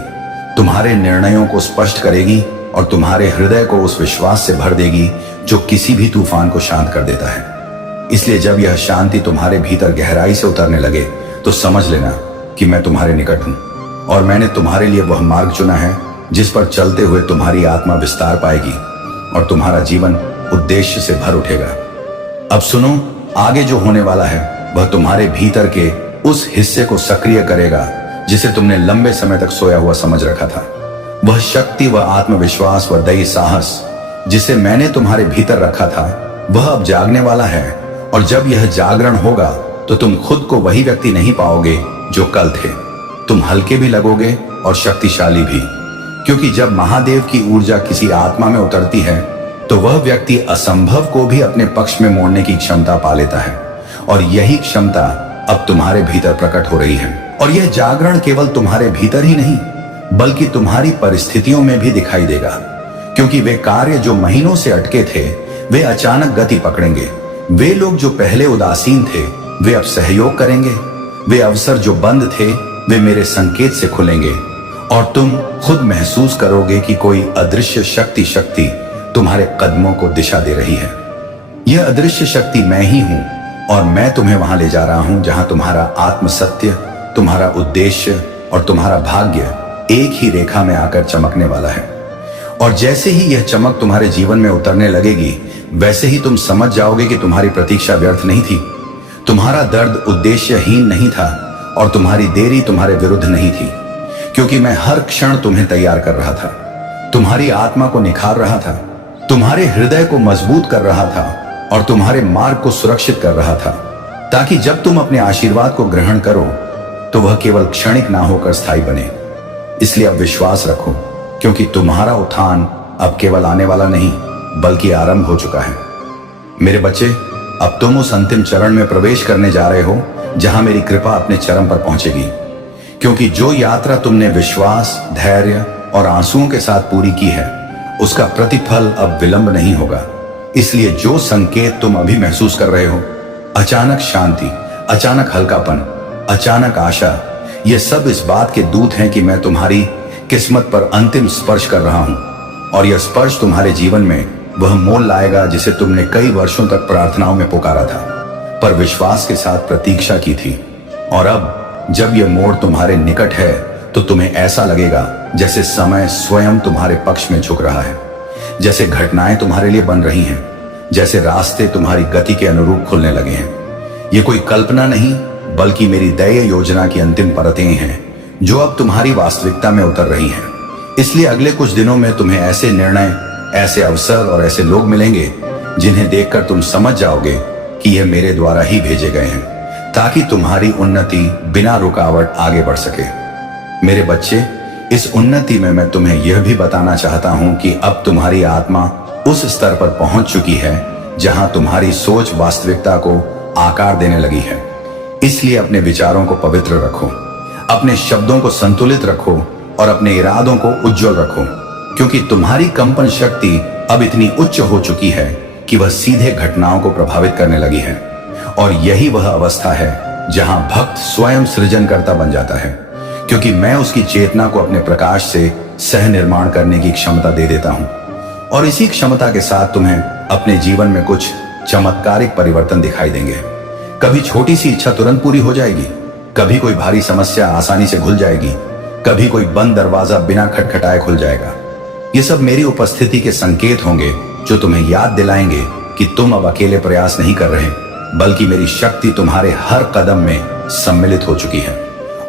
तुम्हारे निर्णयों को स्पष्ट करेगी, और तुम्हारे हृदय को उस विश्वास से भर देगी जो किसी भी तूफान को शांत कर देता है। इसलिए जब यह शांति तुम्हारे भीतर गहराई से उतरने लगे तो समझ लेना कि मैं तुम्हारे निकट हूं, और मैंने तुम्हारे लिए वह मार्ग चुना है जिस पर चलते हुए तुम्हारी आत्मा विस्तार पाएगी और तुम्हारा जीवन उद्देश्य से भर उठेगा। अब सुनो, आगे जो होने वाला है वह तुम्हारे भीतर के उस हिस्से को सक्रिय करेगा जिसे तुमने लंबे समय तक सोया हुआ समझ रखा था। वह शक्ति, वह आत्मविश्वास, वह दृढ़ साहस जिसे मैंने तुम्हारे भीतर रखा था वह अब जागने वाला है। और जब यह जागरण होगा तो तुम खुद को वही व्यक्ति नहीं पाओगे जो कल थे। तुम हल्के भी लगोगे और शक्तिशाली भी, क्योंकि जब महादेव की ऊर्जा किसी आत्मा में उतरती है तो वह व्यक्ति असंभव को भी अपने पक्ष में मोड़ने की क्षमता पा लेता है। और यही क्षमता अब तुम्हारे भीतर प्रकट हो रही है। और यह जागरण केवल तुम्हारे भीतर ही नहीं बल्कि तुम्हारी परिस्थितियों में भी दिखाई देगा, क्योंकि वे कार्य जो महीनों से अटके थे वे अचानक गति पकड़ेंगे। वे लोग जो पहले उदासीन थे वे अब सहयोग करेंगे। वे अवसर जो बंद थे वे मेरे संकेत से खुलेंगे, और तुम खुद महसूस करोगे कि कोई अदृश्य शक्ति तुम्हारे कदमों को दिशा दे रही है। यह अदृश्य शक्ति मैं ही हूं, और मैं तुम्हें वहां ले जा रहा हूं जहां तुम्हारा आत्म सत्य, तुम्हारा उद्देश्य और तुम्हारा भाग्य एक ही रेखा में आकर चमकने वाला है। और जैसे ही यह चमक तुम्हारे जीवन में उतरने लगेगी वैसे ही तुम समझ जाओगे कि तुम्हारी प्रतीक्षा व्यर्थ नहीं थी, तुम्हारा दर्द उद्देश्यहीन नहीं था, और तुम्हारी देरी तुम्हारे विरुद्ध नहीं थी, क्योंकि मैं हर क्षण तुम्हें तैयार कर रहा था, तुम्हारी आत्मा को निखार रहा था, तुम्हारे हृदय को मजबूत कर रहा था, और तुम्हारे मार्ग को सुरक्षित कर रहा था, ताकि जब तुम अपने आशीर्वाद को ग्रहण करो तो वह केवल क्षणिक ना होकर स्थायी बने। इसलिए अब विश्वास रखो, क्योंकि तुम्हारा उत्थान अब केवल आने वाला नहीं बल्कि आरंभ हो चुका है। मेरे बच्चे, अब तुम उस अंतिम चरण में प्रवेश करने जा रहे हो जहां मेरी कृपा अपने चरम पर पहुंचेगी, क्योंकि जो यात्रा तुमने विश्वास, धैर्य और आंसुओं के साथ पूरी की है उसका प्रतिफल अब विलंब नहीं होगा। इसलिए जो संकेत तुम अभी महसूस कर रहे हो, अचानक शांति, अचानक हल्कापन, अचानक आशा, ये सब इस बात के दूत हैं कि मैं तुम्हारी किस्मत पर अंतिम स्पर्श कर रहा हूं। और यह स्पर्श तुम्हारे जीवन में वह मोल लाएगा जिसे तुमने कई वर्षों तक प्रार्थनाओं में पुकारा था, पर विश्वास के साथ प्रतीक्षा की थी। और अब जब यह मोड़ तुम्हारे निकट है तो तुम्हें ऐसा लगेगा जैसे समय स्वयं तुम्हारे पक्ष में झुक रहा है, जैसे घटनाएं तुम्हारे लिए बन रही हैं, जैसे रास्ते तुम्हारी गति के अनुरूप खुलने लगे हैं। ये कोई कल्पना नहीं बल्कि मेरी दया योजना की अंतिम परतें हैं जो अब तुम्हारी वास्तविकता में उतर रही हैं। इसलिए अगले कुछ दिनों में तुम्हें ऐसे निर्णय, ऐसे अवसर और ऐसे लोग मिलेंगे जिन्हें देखकर तुम समझ जाओगे कि यह मेरे द्वारा ही भेजे गए हैं, ताकि तुम्हारी उन्नति बिना रुकावट आगे बढ़ सके। मेरे बच्चे, इस उन्नति में मैं तुम्हें यह भी बताना चाहता हूं कि अब तुम्हारी आत्मा उस स्तर पर पहुंच चुकी है जहां तुम्हारी सोच वास्तविकता को आकार देने लगी है। इसलिए अपने विचारों को पवित्र रखो, अपने शब्दों को संतुलित रखो और अपने इरादों को उज्जवल रखो, क्योंकि तुम्हारी कंपन शक्ति अब इतनी उच्च हो चुकी है कि वह सीधे घटनाओं को प्रभावित करने लगी है। और यही वह अवस्था है जहां भक्त स्वयं सृजनकर्ता बन जाता है, क्योंकि मैं उसकी चेतना को अपने प्रकाश से सह निर्माण करने की क्षमता दे देता हूं। और इसी क्षमता के साथ तुम्हें अपने जीवन में कुछ चमत्कारिक परिवर्तन दिखाई देंगे। कभी छोटी सी इच्छा तुरंत पूरी हो जाएगी, कभी कोई भारी समस्या आसानी से खुल जाएगी, कभी कोई बंद दरवाजा बिना खटखटाए खुल जाएगा। ये सब मेरी उपस्थिति के संकेत होंगे जो तुम्हें याद दिलाएंगे कि तुम अब अकेले प्रयास नहीं कर रहे, बल्कि मेरी शक्ति तुम्हारे हर कदम में सम्मिलित हो चुकी है।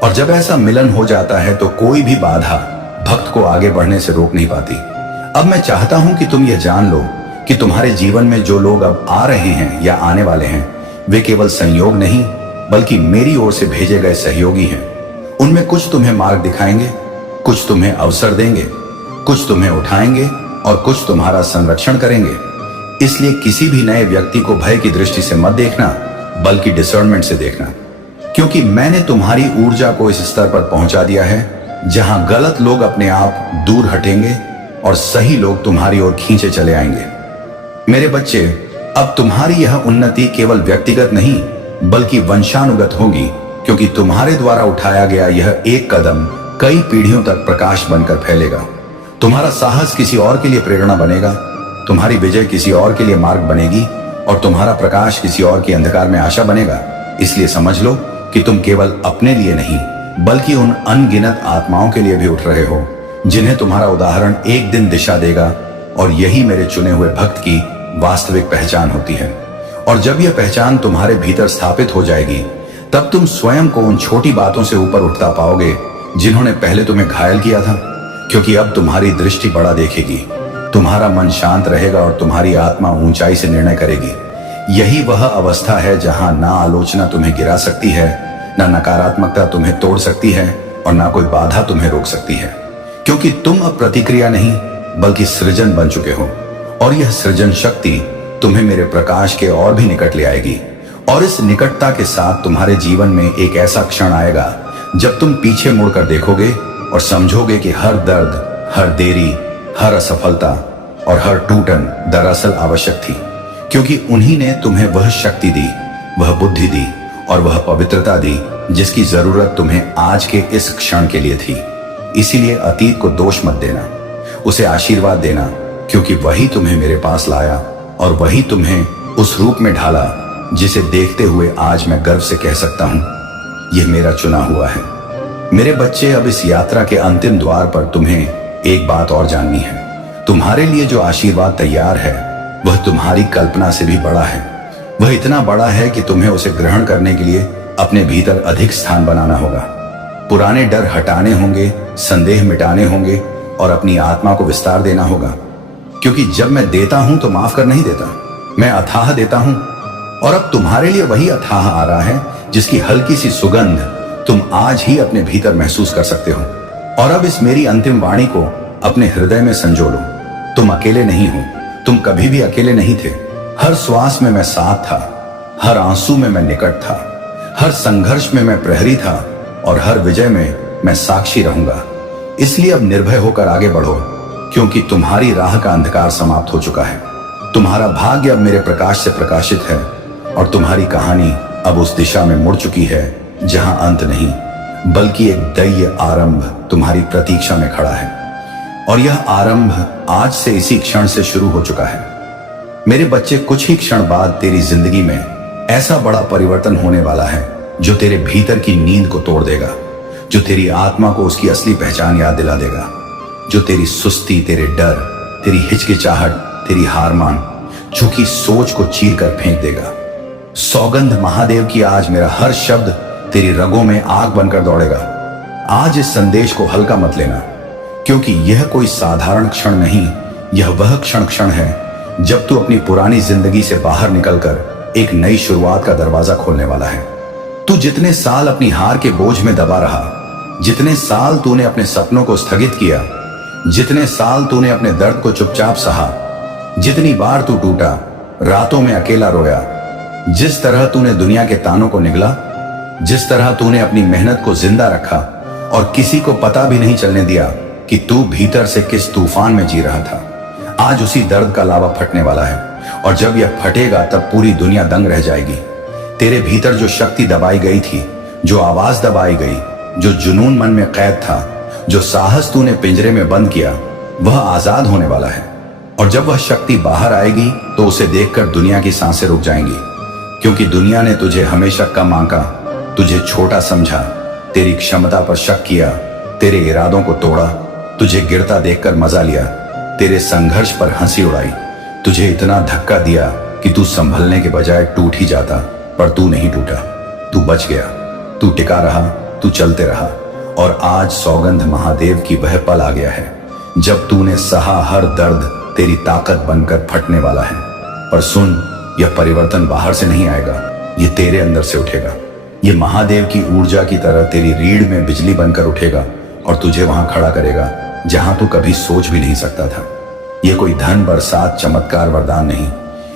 और जब ऐसा मिलन हो जाता है तो कोई भी बाधा भक्त को आगे बढ़ने से रोक नहीं पाती। अब मैं चाहता हूं कि तुम यह जान लो कि तुम्हारे जीवन में जो लोग अब आ रहे हैं या आने वाले हैं, वे केवल संयोग नहीं बल्कि मेरी ओर से भेजे गए सहयोगी हैं। उनमें कुछ तुम्हें मार्ग दिखाएंगे, कुछ तुम्हें अवसर देंगे, कुछ तुम्हें उठाएंगे और कुछ तुम्हारा संरक्षण करेंगे। इसलिए किसी भी नए व्यक्ति को भय की दृष्टि से मत देखना बल्कि डिसर्नमेंट से देखना, क्योंकि मैंने तुम्हारी ऊर्जा को इस स्तर पर पहुंचा दिया है जहां गलत लोग अपने आप दूर हटेंगे और सही लोग तुम्हारी ओर खींचे चले आएंगे। मेरे बच्चे, अब तुम्हारी यह उन्नति केवल व्यक्तिगत नहीं बल्कि वंशानुगत होगी, क्योंकि तुम्हारे द्वारा उठाया गया यह एक कदम कई पीढ़ियों तक प्रकाश बनकर फैलेगा। तुम्हारा साहस किसी और के लिए प्रेरणा बनेगा, तुम्हारी विजय किसी और के लिए मार्ग बनेगी और तुम्हारा प्रकाश किसी और के अंधकार में आशा बनेगा। इसलिए समझ लो कि तुम केवल अपने लिए नहीं बल्कि उन अनगिनत आत्माओं के लिए भी उठ रहे हो जिन्हें तुम्हारा उदाहरण एक दिन दिशा देगा। और यही मेरे चुने हुए भक्त की वास्तविक पहचान होती है। और जब यह पहचान तुम्हारे भीतर स्थापित हो जाएगी, तब तुम स्वयं को उन छोटी बातों से ऊपर उठता पाओगे जिन्होंने पहले तुम्हें घायल किया था, क्योंकि अब तुम्हारी दृष्टि बड़ा देखेगी, तुम्हारा मन शांत रहेगा और तुम्हारी आत्मा ऊंचाई से निर्णय करेगी। यही वह अवस्था है जहां ना आलोचना तुम्हें गिरा सकती है, ना नकारात्मकता तुम्हें तोड़ सकती है और ना कोई बाधा तुम्हें रोक सकती है, क्योंकि तुम अब प्रतिक्रिया नहीं बल्कि सृजन बन चुके हो। और यह सृजन शक्ति तुम्हें मेरे प्रकाश के और भी निकट ले आएगी। और इस निकटता के साथ तुम्हारे जीवन में एक ऐसा क्षण आएगा जब तुम पीछे मुड़कर देखोगे और समझोगे कि हर दर्द, हर देरी, हर असफलता और हर टूटन दरअसल आवश्यक थी, क्योंकि उन्हीं ने तुम्हें वह शक्ति दी, वह बुद्धि दी और वह पवित्रता दी जिसकी जरूरत तुम्हें आज के इस क्षण के लिए थी। इसीलिए अतीत को दोष मत देना, उसे आशीर्वाद देना, क्योंकि वही तुम्हें मेरे पास लाया और वही तुम्हें उस रूप में ढाला जिसे देखते हुए आज मैं गर्व से कह सकता हूं, यह मेरा चुना हुआ है। मेरे बच्चे, अब इस यात्रा के अंतिम द्वार पर तुम्हें एक बात और जाननी है। तुम्हारे लिए जो आशीर्वाद तैयार है वह तुम्हारी कल्पना से भी बड़ा है। वह इतना बड़ा है कि तुम्हें उसे ग्रहण करने के लिए अपने भीतर अधिक स्थान बनाना होगा। पुराने डर हटाने होंगे, संदेह मिटाने होंगे और अपनी आत्मा को विस्तार देना होगा, क्योंकि जब मैं देता हूं तो माफ कर नहीं देता, मैं अथाह देता हूं, और अब तुम्हारे लिए वही अथाह आ रहा है जिसकी हल्की सी सुगंध तुम आज ही अपने भीतर महसूस कर सकते हो। और अब इस मेरी अंतिम वाणी को अपने हृदय में संजो लो। तुम अकेले नहीं हो, तुम कभी भी अकेले नहीं थे। हर श्वास में मैं साथ था, हर आंसू में मैं निकट था, हर संघर्ष में मैं प्रहरी था, और हर विजय में मैं साक्षी रहूंगा। इसलिए अब निर्भय होकर आगे बढ़ो, क्योंकि तुम्हारी राह का अंधकार समाप्त हो चुका है। तुम्हारा भाग्य अब मेरे प्रकाश से प्रकाशित है, और तुम्हारी कहानी अब उस दिशा में मुड़ चुकी है जहां अंत नहीं, बल्कि एक दैय आरंभ तुम्हारी प्रतीक्षा में खड़ा है। और यह आरंभ आज से इसी क्षण से शुरू हो चुका है। मेरे बच्चे, कुछ ही क्षण बाद तेरी जिंदगी में ऐसा बड़ा परिवर्तन होने वाला है जो तेरे भीतर की नींद को तोड़ देगा, जो तेरी आत्मा को उसकी असली पहचान याद दिला देगा, जो तेरी सुस्ती, तेरे डर, तेरी हिचकिचाहट, तेरी हार मान, झुकी सोच को चीर कर फेंक देगा। सौगंध महादेव की, आज मेरा हर शब्द तेरी रगों में आग बनकर दौड़ेगा। आज इस संदेश को हल्का मत लेना, क्योंकि यह कोई साधारण क्षण नहीं, यह वह क्षण है जब तू अपनी पुरानी जिंदगी से बाहर निकलकर एक नई शुरुआत का दरवाजा खोलने वाला है। तू जितने साल अपनी हार के बोझ में दबा रहा, जितने साल तूने अपने सपनों को स्थगित किया, जितने साल तूने अपने दर्द को चुपचाप सहा, जितनी बार तू टूटा, रातों में अकेला रोया, जिस तरह तूने दुनिया के तानों को निगला, जिस तरह तूने अपनी मेहनत को जिंदा रखा और किसी को पता भी नहीं चलने दिया कि तू भीतर से किस तूफान में जी रहा था, आज उसी दर्द का लावा फटने वाला है। और जब यह फटेगा तब पूरी दुनिया दंग रह जाएगी। तेरे भीतर जो शक्ति दबाई गई थी, जो आवाज दबाई गई, जो जुनून मन में कैद था, जो साहस तूने पिंजरे में बंद किया, वह आजाद होने वाला है। और जब वह शक्ति बाहर आएगी तो उसे देखकर दुनिया की सांसें रुक जाएंगी, क्योंकि दुनिया ने तुझे हमेशा कम आंका, तुझे छोटा समझा, तेरी क्षमता पर शक किया, तेरे इरादों को तोड़ा, तुझे गिरता देखकर मजा लिया, तेरे संघर्ष पर हंसी उड़ाई, तुझे इतना धक्का दिया कि तू संभलने के बजाय टूट ही जाता, पर तू नहीं टूटा, तू बच गया, तू टिका रहा, तू चलते रहा। और आज सौगंध महादेव की वह पल आ गया है जब तूने सहा हर दर्द तेरी ताकत बनकर फटने वाला है। पर सुन, यह परिवर्तन बाहर से नहीं आएगा, ये तेरे अंदर से उठेगा। ये महादेव की ऊर्जा की तरह तेरी रीढ़ में बिजली बनकर उठेगा और तुझे वहां खड़ा करेगा जहां तू कभी सोच भी नहीं सकता था। ये कोई धन, बरसात, चमत्कार, वरदान नहीं,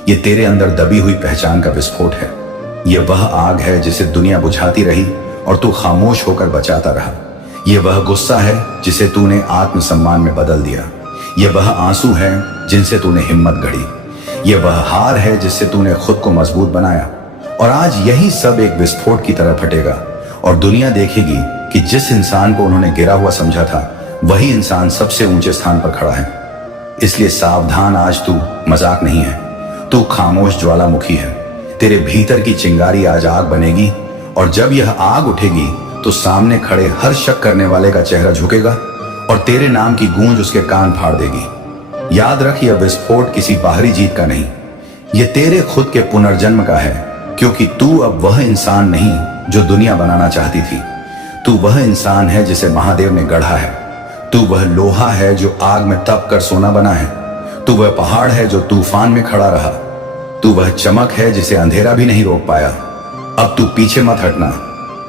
ये तेरे अंदर दबी हुई पहचान का विस्फोट है। ये वह आग है जिसे दुनिया बुझाती रही और तू खामोश होकर बचाता रहा। ये वह गुस्सा है जिसे तूने आत्मसम्मान में बदल दिया। ये वह आंसू है जिनसे तूने हिम्मत गढ़ी। ये वह हार है जिससे तूने खुद को मजबूत बनाया। और आज यही सब एक विस्फोट की तरह फटेगा और दुनिया देखेगी कि जिस इंसान को उन्होंने गिरा हुआ समझा था, वही इंसान सबसे ऊंचे स्थान पर खड़ा है। इसलिए सावधान, आज तू मजाक नहीं है, तू खामोश ज्वालामुखी है। तेरे भीतर की चिंगारी आज आग बनेगी, और जब यह आग उठेगी तो सामने खड़े हर शक करने वाले का चेहरा झुकेगा और तेरे नाम की गूंज उसके कान फाड़ देगी। याद रख, यह विस्फोट किसी बाहरी जीत का नहीं, यह तेरे खुद के पुनर्जन्म का है, क्योंकि तू अब वह इंसान नहीं जो दुनिया बनाना चाहती थी। तू वह इंसान है जिसे महादेव ने गढ़ा है। तू वह लोहा है जो आग में तप कर सोना बना है। तू वह पहाड़ है जो तूफान में खड़ा रहा। तू वह चमक है जिसे अंधेरा भी नहीं रोक पाया। अब तू पीछे मत हटना,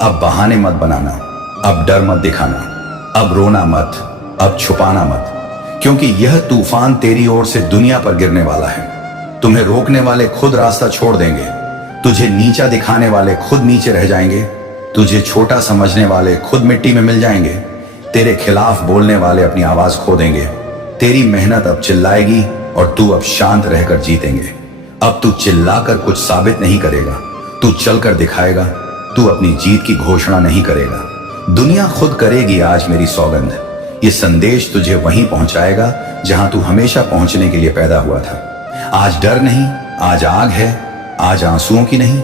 अब बहाने मत बनाना, अब डर मत दिखाना, अब रोना मत, अब छुपाना मत, क्योंकि यह तूफान तेरी ओर से दुनिया पर गिरने वाला है। तुम्हें रोकने वाले खुद रास्ता छोड़ देंगे, तुझे नीचा दिखाने वाले खुद नीचे रह जाएंगे, तुझे छोटा समझने वाले खुद मिट्टी में मिल जाएंगे, तेरे खिलाफ बोलने वाले अपनी आवाज खो देंगे। तेरी मेहनत अब चिल्लाएगी और तू अब शांत रहकर जीतेंगे। अब तू चिल्लाकर कुछ साबित नहीं करेगा, तू चलकर दिखाएगा। तू अपनी जीत की घोषणा नहीं करेगा, दुनिया खुद करेगी। आज मेरी सौगंध, ये संदेश तुझे वहीं पहुंचाएगा जहां तू हमेशा पहुंचने के लिए पैदा हुआ था। आज डर नहीं, आज आग है, आज आंसुओं की नहीं,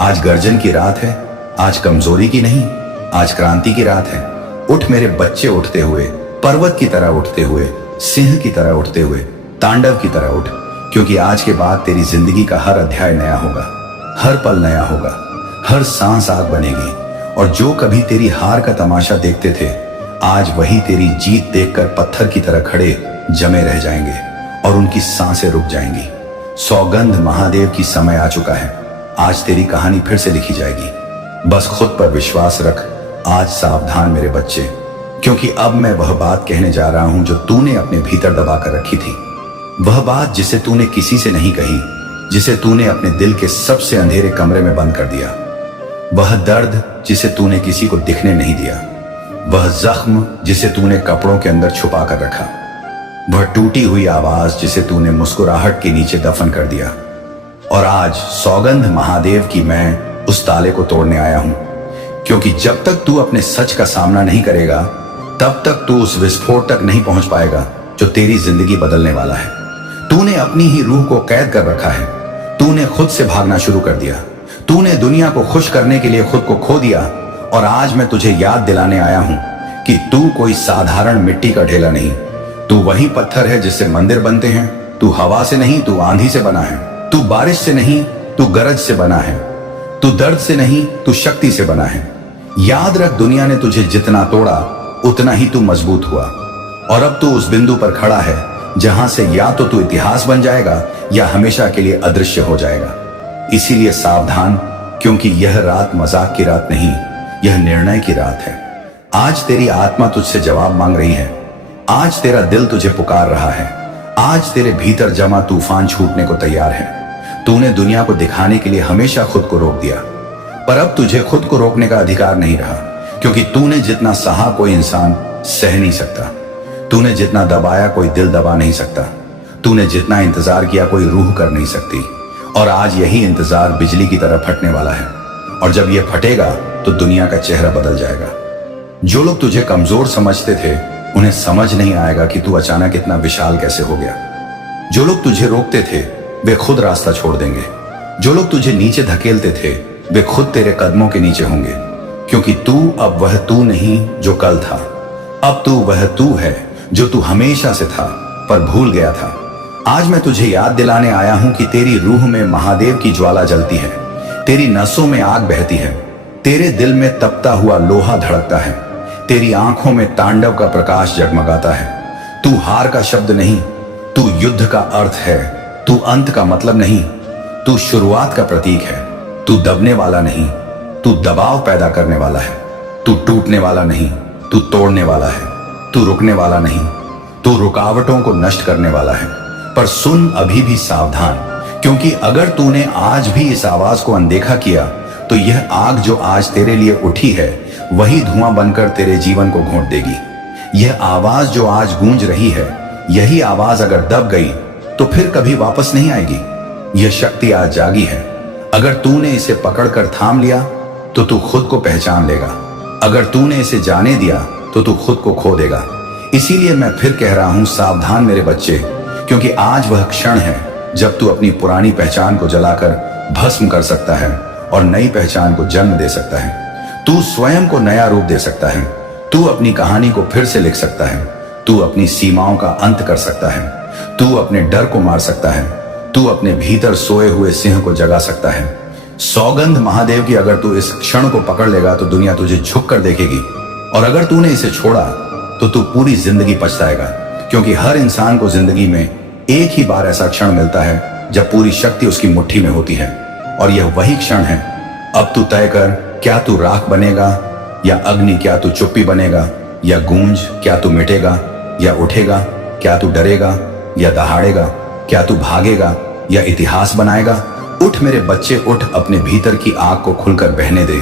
आज गर्जन की रात है, आज कमजोरी की नहीं, आज क्रांति की रात है। उठ मेरे बच्चे, उठते हुए, पर्वत की तरह उठते हुए, सिंह की तरह उठते हुए, तांडव की तरह उठ, क्योंकि आज के बाद तेरी जिंदगी का हर अध्याय नया होगा, हर पल नया होगा, हर सांस आग बनेगी। और जो कभी तेरी हार का तमाशा देखते थे, आज वही तेरी जीत देखकर पत्थर की तरह खड़े जमे रह जाएंगे और उनकी सांसें रुक जाएंगी। सौगंध महादेव की समय आ चुका है। आज तेरी कहानी फिर से लिखी जाएगी। बस खुद पर विश्वास रख। आज सावधान मेरे बच्चे, क्योंकि अब मैं वह बात कहने जा रहा हूं जो तूने अपने भीतर दबा कर रखी थी। वह बात जिसे तूने किसी से नहीं कही, जिसे तूने अपने दिल के सबसे अंधेरे कमरे में बंद कर दिया। वह दर्द जिसे तूने किसी को दिखने नहीं दिया। वह जख्म जिसे तूने कपड़ों के अंदर छुपा कर रखा। वह टूटी हुई आवाज जिसे तूने मुस्कुराहट के नीचे दफन कर दिया। और आज सौगंध महादेव की मैं उस ताले को तोड़ने आया हूं, क्योंकि जब तक तू अपने सच का सामना नहीं करेगा, तब तक तू उस विस्फोट तक नहीं पहुंच पाएगा जो तेरी जिंदगी बदलने वाला है। तूने अपनी ही रूह को कैद कर रखा है। तूने खुद से भागना शुरू कर दिया। तूने दुनिया को खुश करने के लिए खुद को खो दिया। और आज मैं तुझे याद दिलाने आया हूं कि तू कोई साधारण मिट्टी का ढेला नहीं। तू वही पत्थर है जिससे मंदिर बनते हैं। तू हवा से नहीं, तू आंधी से बना है। तू बारिश से नहीं, तू गरज से बना है। तू दर्द से नहीं, तू शक्ति से बना है। याद रख, दुनिया ने तुझे जितना तोड़ा उतना ही तू मजबूत हुआ। और अब तू उस बिंदु पर खड़ा है जहां से या तो तू इतिहास बन जाएगा या हमेशा के लिए अदृश्य हो जाएगा। इसीलिए सावधान, क्योंकि यह रात मजाक की रात नहीं, यह निर्णय की रात है। आज तेरी आत्मा तुझसे जवाब मांग रही है। आज तेरा दिल तुझे पुकार रहा है। आज तेरे भीतर जमा तूफान छूटने को तैयार है। तूने दुनिया को दिखाने के लिए हमेशा खुद को रोक दिया, पर अब तुझे खुद को रोकने का अधिकार नहीं रहा, क्योंकि तूने जितना सहा कोई इंसान सह नहीं सकता। तूने जितना दबाया कोई दिल दबा नहीं सकता। तूने जितना इंतजार किया कोई रूह कर नहीं सकती। और आज यही इंतजार बिजली की तरह फटने वाला है। और जब यह फटेगा तो दुनिया का चेहरा बदल जाएगा। जो लोग तुझे कमजोर समझते थे, उन्हें समझ नहीं आएगा कि तू अचानक इतना विशाल कैसे हो गया। जो लोग तुझे रोकते थे, वे खुद रास्ता छोड़ देंगे। जो लोग तुझे नीचे धकेलते थे, वे खुद तेरे कदमों के नीचे होंगे, क्योंकि तू अब वह तू नहीं जो कल था। अब तू वह तू है जो तू हमेशा से था पर भूल गया था। आज मैं तुझे याद दिलाने आया हूं कि तेरी रूह में महादेव की ज्वाला जलती है। तेरी नसों में आग बहती है। तेरे दिल में तपता हुआ लोहा धड़कता है। तेरी आंखों में तांडव का प्रकाश जगमगाता है। तू हार का शब्द नहीं, तू युद्ध का अर्थ है। तू अंत का मतलब नहीं, तू शुरुआत का प्रतीक है। तू दबने वाला नहीं, तू दबाव पैदा करने वाला है। तू टूटने वाला नहीं, तू तोड़ने वाला है। तू रुकने वाला नहीं, तू रुकावटों को नष्ट करने वाला है। पर सुन, अभी भी सावधान, क्योंकि अगर तूने आज भी इस आवाज को अनदेखा किया तो यह आग जो आज तेरे लिए उठी है वही धुआं बनकर तेरे जीवन को घोंट देगी। यह आवाज जो आज गूंज रही है, यही आवाज अगर दब गई तो फिर कभी वापस नहीं आएगी। यह शक्ति आज जागी है। अगर तूने इसे पकड़कर थाम लिया तो तू खुद को पहचान लेगा। अगर तूने इसे जाने दिया तो तू खुद को खो देगा। इसीलिए मैं फिर कह रहा हूं, सावधान मेरे बच्चे, क्योंकि आज वह क्षण है जब तू अपनी पुरानी पहचान को जलाकर भस्म कर सकता है और नई पहचान को जन्म दे सकता है। तू स्वयं को नया रूप दे सकता है। तू अपनी कहानी को फिर से लिख सकता है। तू अपनी सीमाओं का अंत कर सकता है। तू अपने डर को मार सकता है। तू अपने भीतर सोए हुए सिंह को जगा सकता है। सौगंध महादेव की, अगर तू इस क्षण को पकड़ लेगा तो दुनिया तुझे झुक कर देखेगी। और अगर तूने इसे छोड़ा तो तू पूरी जिंदगी पछताएगा, क्योंकि हर इंसान को जिंदगी में एक ही बार ऐसा क्षण मिलता है जब पूरी शक्ति उसकी मुट्ठी में होती है। और यह वही क्षण है। अब तू तय कर, क्या तू राख बनेगा या अग्नि? क्या तू चुप्पी बनेगा या गूंज? क्या तू मिटेगा या उठेगा? क्या तू डरेगा या दहाड़ेगा? क्या तू भागेगा या इतिहास बनाएगा? उठ मेरे बच्चे, उठ। अपने भीतर की आग को खुलकर बहने दे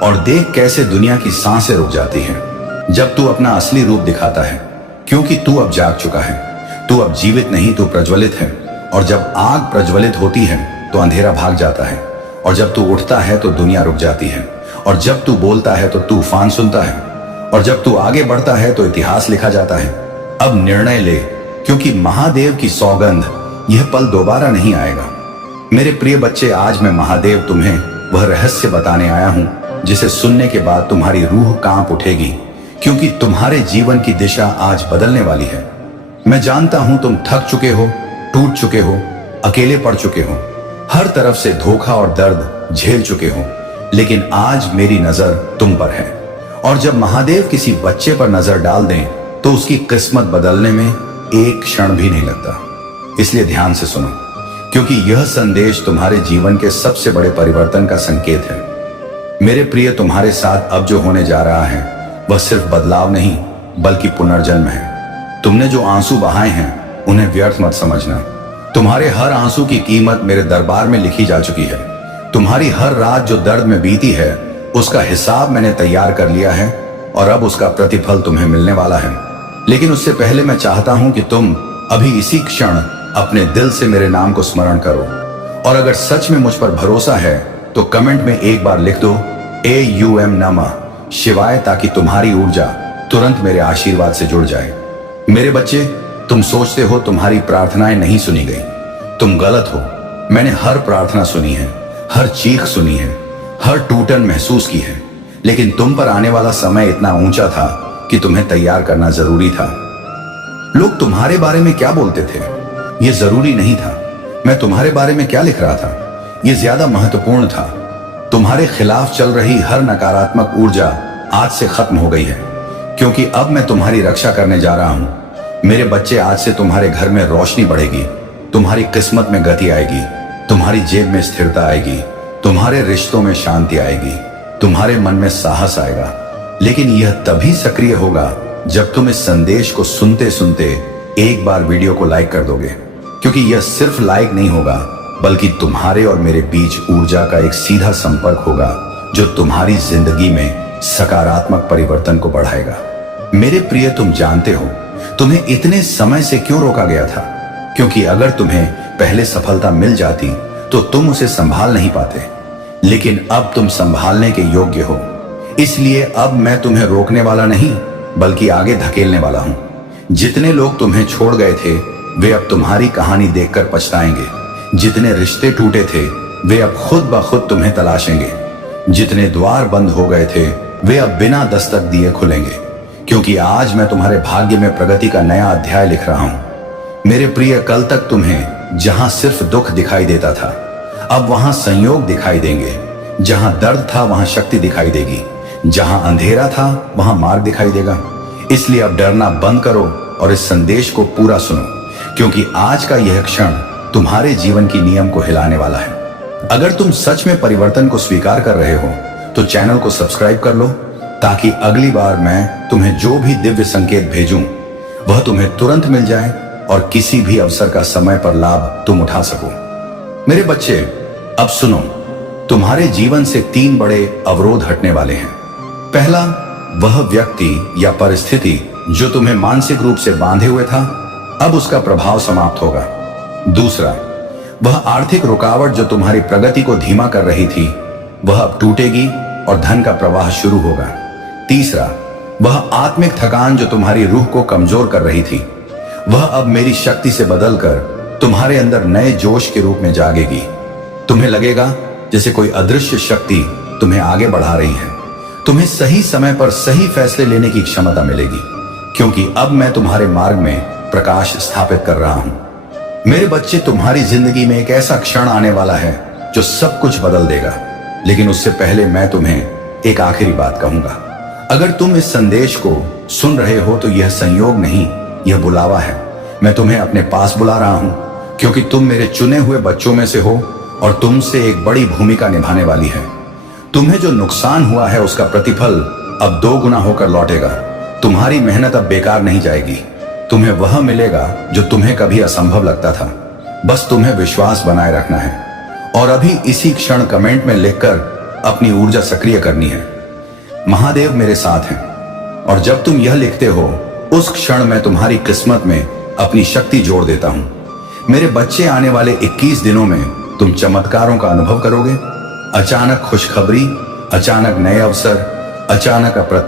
और देख कैसे दुनिया की सांसें रुक जाती हैं जब तू अपना असली रूप दिखाता है, क्योंकि तू अब जाग चुका है। तू अब जीवित नहीं, तू प्रज्वलित है। और जब आग प्रज्वलित होती है तो अंधेरा भाग जाता है। और जब तू उठता है तो दुनिया रुक जाती है। और जब तू बोलता है तो तूफान सुनता है। और जब तू आगे बढ़ता है तो इतिहास लिखा जाता है। अब निर्णय ले, क्योंकि महादेव की सौगंध यह पल दोबारा नहीं आएगा। मेरे प्रिय बच्चे, आज मैं महादेव तुम्हें वह रहस्य बताने आया हूं जिसे सुनने के बाद तुम्हारी रूह कांप उठेगी, क्योंकि तुम्हारे जीवन की दिशा आज बदलने वाली है। मैं जानता हूं तुम थक चुके हो, टूट चुके हो, अकेले पड़ चुके हो, हर तरफ से धोखा और दर्द झेल चुके हो, लेकिन आज मेरी नजर तुम पर है। और जब महादेव किसी बच्चे पर नजर डाल दें तो उसकी किस्मत बदलने में एक क्षण भी नहीं लगता। इसलिए ध्यान से सुनो। क्योंकि यह संदेश तुम्हारे जीवन के सबसे बड़े परिवर्तन का संकेत है। मेरे प्रिय, तुम्हारे साथ अब जो होने जा रहा है वह सिर्फ बदलाव नहीं बल्कि पुनर्जन्म है। तुमने जो आंसू बहाए हैं उन्हें व्यर्थ मत समझना। तुम्हारे हर आंसू की कीमत मेरे दरबार में लिखी जा चुकी है। तुम्हारी हर रात जो दर्द में बीती है उसका हिसाब मैंने तैयार कर लिया है और अब उसका प्रतिफल तुम्हें मिलने वाला है। लेकिन उससे पहले मैं चाहता हूं कि तुम अभी इसी क्षण अपने दिल से मेरे नाम को स्मरण करो, और अगर सच में मुझ पर भरोसा है तो कमेंट में एक बार लिख दो AUM नमः शिवाय, ताकि तुम्हारी ऊर्जा तुरंत मेरे आशीर्वाद से जुड़ जाए। मेरे बच्चे, तुम सोचते हो तुम्हारी प्रार्थनाएं नहीं सुनी गई। तुम गलत हो। मैंने हर प्रार्थना सुनी है, हर चीख सुनी है, हर टूटन महसूस की है। लेकिन तुम पर आने वाला समय इतना ऊंचा था कि तुम्हें तैयार करना जरूरी था। लोग तुम्हारे बारे में क्या बोलते थे यह जरूरी नहीं था। मैं तुम्हारे बारे में क्या लिख रहा था यह ज्यादा महत्वपूर्ण था। तुम्हारे खिलाफ चल रही हर नकारात्मक ऊर्जा आज से खत्म हो गई है, क्योंकि अब मैं तुम्हारी रक्षा करने जा रहा हूं। मेरे बच्चे, आज से तुम्हारे घर में रोशनी बढ़ेगी, तुम्हारी किस्मत में गति आएगी, तुम्हारी जेब में स्थिरता आएगी, तुम्हारे रिश्तों में शांति आएगी, तुम्हारे मन में साहस आएगा। लेकिन यह तभी सक्रिय होगा जब तुम इस संदेश को सुनते सुनते एक बार वीडियो को लाइक कर दोगे, क्योंकि यह सिर्फ लाइक नहीं होगा बल्कि तुम्हारे और मेरे बीच ऊर्जा का एक सीधा संपर्क होगा जो तुम्हारी जिंदगी में सकारात्मक परिवर्तन को बढ़ाएगा। मेरे प्रिय, तुम जानते हो तुम्हें इतने समय से क्यों रोका गया था? क्योंकि अगर तुम्हें पहले सफलता मिल जाती तो तुम उसे संभाल नहीं पाते। लेकिन अब तुम संभालने के योग्य हो, इसलिए अब मैं तुम्हें रोकने वाला नहीं बल्कि आगे धकेलने वाला हूं। जितने लोग तुम्हें छोड़ गए थे वे अब तुम्हारी कहानी देखकर पछताएंगे। जितने रिश्ते टूटे थे वे अब खुद ब खुद तुम्हें तलाशेंगे। जितने द्वार बंद हो गए थे वे अब बिना दस्तक दिए खुलेंगे, क्योंकि आज मैं तुम्हारे भाग्य में प्रगति का नया अध्याय लिख रहा हूं। मेरे प्रिय, कल तक तुम्हें जहां सिर्फ दुख दिखाई देता था अब वहां संयोग दिखाई देंगे। जहां दर्द था वहां शक्ति दिखाई देगी, जहां अंधेरा था वहां मार्ग दिखाई देगा। इसलिए अब डरना बंद करो और इस संदेश को पूरा सुनो, क्योंकि आज का यह क्षण तुम्हारे जीवन की नियम को हिलाने वाला है। अगर तुम सच में परिवर्तन को स्वीकार कर रहे हो तो चैनल को सब्सक्राइब कर लो, ताकि अगली बार मैं तुम्हें जो भी दिव्य संकेत भेजूं वह तुम्हें तुरंत मिल जाए और किसी भी अवसर का समय पर लाभ तुम उठा सको। मेरे बच्चे, अब सुनो, तुम्हारे जीवन से 3 बड़े अवरोध हटने वाले हैं। पहला, वह व्यक्ति या परिस्थिति जो तुम्हें मानसिक रूप से बांधे हुए था, अब उसका प्रभाव समाप्त होगा। दूसरा, वह आर्थिक रुकावट जो तुम्हारी प्रगति को धीमा कर रही थी वह अब टूटेगी और धन का प्रवाह शुरू होगा। तीसरा, वह आत्मिक थकान जो तुम्हारी रूह को कमजोर कर रही थी वह अब मेरी शक्ति से बदलकर तुम्हारे अंदर नए जोश के रूप में जागेगी। तुम्हें लगेगा जैसे कोई अदृश्य शक्ति तुम्हें आगे बढ़ा रही है। तुम्हें सही समय पर सही फैसले लेने की क्षमता मिलेगी, क्योंकि अब मैं तुम्हारे मार्ग में प्रकाश स्थापित कर रहा हूं। मेरे बच्चे, तुम्हारी जिंदगी में एक ऐसा क्षण आने वाला है जो सब कुछ बदल देगा। लेकिन उससे पहले मैं तुम्हें एक आखिरी बात कहूंगा। अगर तुम इस संदेश को सुन रहे हो तो यह संयोग नहीं, यह बुलावा है। मैं तुम्हें अपने पास बुला रहा हूं, क्योंकि तुम मेरे चुने हुए बच्चों में से हो और तुमसे एक बड़ी भूमिका निभाने वाली है। तुम्हें जो नुकसान हुआ है उसका प्रतिफल अब 2 गुना होकर लौटेगा। तुम्हारी मेहनत अब बेकार नहीं जाएगी। तुम्हें वह मिलेगा जो तुम्हें कभी असंभव लगता था। बस तुम्हें विश्वास बनाए रखना है और अभी इसी क्षण कमेंट में लिखकर अपनी ऊर्जा सक्रिय करनी है। महादेव मेरे साथ हैं, और जब तुम यह लिखते हो उस क्षण मैं तुम्हारी किस्मत में अपनी शक्ति जोड़ देता हूं। मेरे बच्चे, आने वाले 21 दिनों में तुम चमत्कारों का अनुभव करोगे। अचानक खुशखबरी, अचानक नए अवसर, अचानक अप्रत्याशित